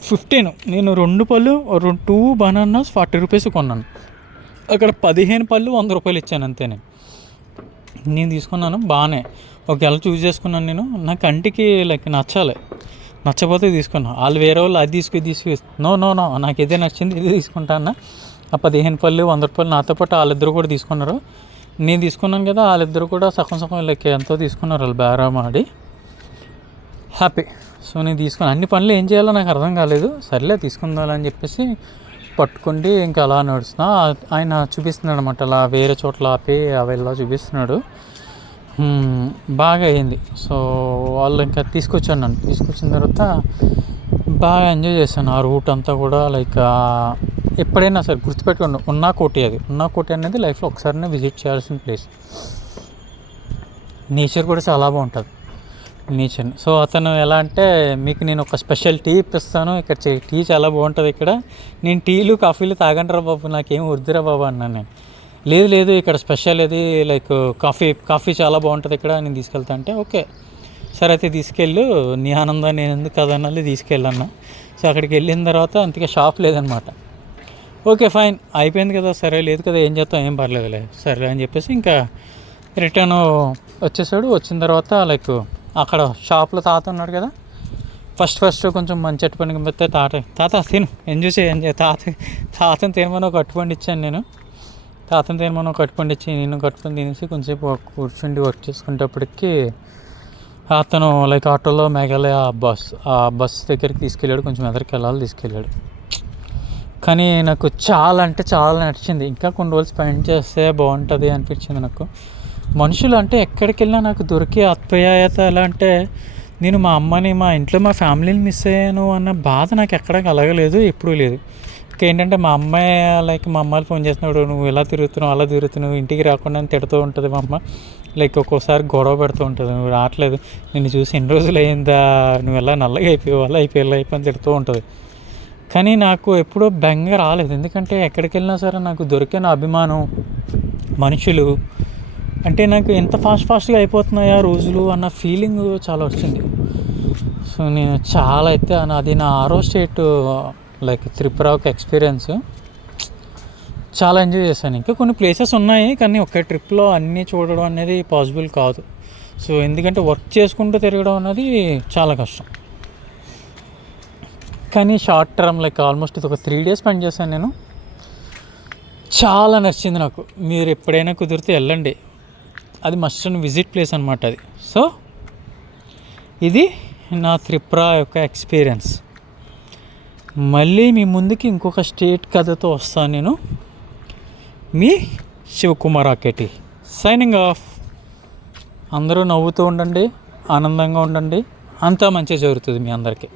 15, నేను 2 పళ్ళు 2 బనానాస్ 40 రూపీస్ కొన్నాను. అక్కడ 15 పళ్ళు 100 రూపాయలు ఇచ్చాను అంతే. నేను తీసుకున్నాను బాగానే, ఒక గెల చూస్ చేసుకున్నాను నేను. నా కంటికి లైక్ నచ్చపోతే తీసుకున్నాను. వాళ్ళు వేరే వాళ్ళు అది తీసుకు నో నాకు ఇదే నచ్చింది, ఇది తీసుకుంటాను. ఆ 15 పళ్ళు 100 రూపాయలు నాతో పాటు వాళ్ళిద్దరు కూడా తీసుకున్నారు. నేను తీసుకున్నాను కదా, వాళ్ళిద్దరు కూడా సగం లెక్క ఎంతో తీసుకున్నారు, వాళ్ళు బేరం ఆడి హ్యాపీ. సో నేను తీసుకుని అన్ని పనులు ఏం చేయాలో నాకు అర్థం కాలేదు, సర్లే తీసుకుందామని చెప్పేసి పట్టుకుండి ఇంకా అలా నడుస్తున్నా. ఆయన చూపిస్తున్నాడు అనమాట, అలా వేరే చోట్ల ఆపి అవి ఇలా చూపిస్తున్నాడు. బాగా అయింది. సో వాళ్ళు ఇంకా తీసుకొచ్చాను, నన్ను తీసుకొచ్చిన తర్వాత బాగా ఎంజాయ్ చేశాను ఆ రూట్ అంతా కూడా. లైక్ ఎప్పుడైనా సరే గుర్తుపెట్టుకోండి, ఉన్నా కోటి, అది ఉన్నా కోటి అనేది లైఫ్లో ఒకసారినే విజిట్ చేయాల్సిన ప్లేస్. నేచర్ కూడా చాలా బాగుంటుంది, నేచర్ని. సో అతను ఎలా అంటే, మీకు నేను ఒక స్పెషల్ టీ ఇప్పిస్తాను, ఇక్కడ టీ చాలా బాగుంటుంది ఇక్కడ, నేను టీలు కాఫీలు తాగండిరా బాబు, నాకేం వద్దురా బాబు అన్నాను నేను. లేదు లేదు ఇక్కడ స్పెషల్ ఇది, లైక్ కాఫీ చాలా బాగుంటుంది ఇక్కడ, నేను తీసుకెళ్తా అంటే ఓకే సరే అయితే తీసుకెళ్ళు, నీ ఆనందం నేను ఎందుకు కదనాలి, తీసుకెళ్ళన్నా. సో అక్కడికి వెళ్ళిన తర్వాత అంతగా షాప్ లేదనమాట. ఓకే ఫైన్ అయిపోయింది కదా, సరే లేదు కదా ఏం చేస్తాం, ఏం పర్లేదులే సరే అని చెప్పేసి ఇంకా రిటర్న్ వచ్చేసాడు. వచ్చిన తర్వాత లైక్ అక్కడ షాప్లో తాత ఉన్నాడు కదా, ఫస్ట్ కొంచెం మంచి అట్టుపండి పెడితే తాత తిను ఎంజాయ్ చేయండి, తాతను తినమని ఒక అట్టుపండి ఇచ్చాను నేను. తాతను తినమని ఒక అట్టుపండి ఇచ్చి నేను కట్టుకొని తినేసి కొంచెంసేపు కూర్చుండి వర్క్ చేసుకునేటప్పటికి అతను లైక్ ఆటోలో మేఘాలయ ఆ బస్ దగ్గరికి తీసుకెళ్ళాడు, కొంచెం ఎదరికి వెళ్ళాలి తీసుకెళ్ళాడు. కానీ నాకు చాలా అంటే చాలా నచ్చింది, ఇంకా కొన్ని రోజులు స్పెండ్ చేస్తే బాగుంటుంది అనిపించింది నాకు. మనుషులు అంటే ఎక్కడికి వెళ్ళినా నాకు దొరికే ఆప్యాయత ఎలా అంటే, నేను మా అమ్మని, మా ఇంట్లో మా ఫ్యామిలీని మిస్ అయ్యాను అన్న బాధ నాకు ఎక్కడ కలగలేదు, ఎప్పుడూ లేదు. ఏంటంటే మా అమ్మాయి లైక్ మా అమ్మాయిలు ఫోన్ చేస్తున్నాడు, నువ్వు ఇలా తిరుగుతున్నావు అలా తిరుగుతున్నావు, ఇంటికి రాకుండా తిడుతూ ఉంటుంది మా అమ్మ. లైక్ ఒక్కోసారి గొడవ పెడుతూ ఉంటుంది, నువ్వు రావట్లేదు, నిన్ను చూసి ఎన్ని రోజులు అయిందా, నువ్వు ఎలా నల్లగా అయిపోయావు, అలా అయిపోయి తిడుతూ ఉంటుంది. కానీ నాకు ఎప్పుడూ బెంగ రాలేదు, ఎందుకంటే ఎక్కడికి వెళ్ళినా సరే నాకు దొరికిన అభిమానం, మనుషులు అంటే నాకు ఎంత ఫాస్ట్గా అయిపోతున్నాయా రోజులు అన్న ఫీలింగ్ చాలా వచ్చింది. సో నేను చాలా అయితే అది నా 6వ స్టేట్ లైక్ త్రిపుర ఒక ఎక్స్పీరియన్స్, చాలా ఎంజాయ్ చేశాను. ఇంకా కొన్ని ప్లేసెస్ ఉన్నాయి కానీ ఒకే ట్రిప్లో అన్నీ చూడడం అనేది పాసిబుల్ కాదు. సో ఎందుకంటే వర్క్ చేసుకుంటూ తిరగడం అనేది చాలా కష్టం. కానీ షార్ట్ టర్మ్ లైక్ ఆల్మోస్ట్ ఇది ఒక 3 days స్పెండ్ చేశాను నేను, చాలా నచ్చింది నాకు. మీరు ఎప్పుడైనా కుదిరితే వెళ్ళండి, అది మస్ట్ అండ్ విజిట్ ప్లేస్ అనమాట అది. సో ఇది నా త్రిపుర యొక్క ఎక్స్పీరియన్స్. మళ్ళీ మీ ముందుకి ఇంకొక స్టేట్ కథతో వస్తాను నేను. మీ శివకుమార్ ఆకేటి సైనింగ్ ఆఫ్. అందరూ నవ్వుతూ ఉండండి, ఆనందంగా ఉండండి, అంతా మంచిగా జరుగుతుంది మీ అందరికీ.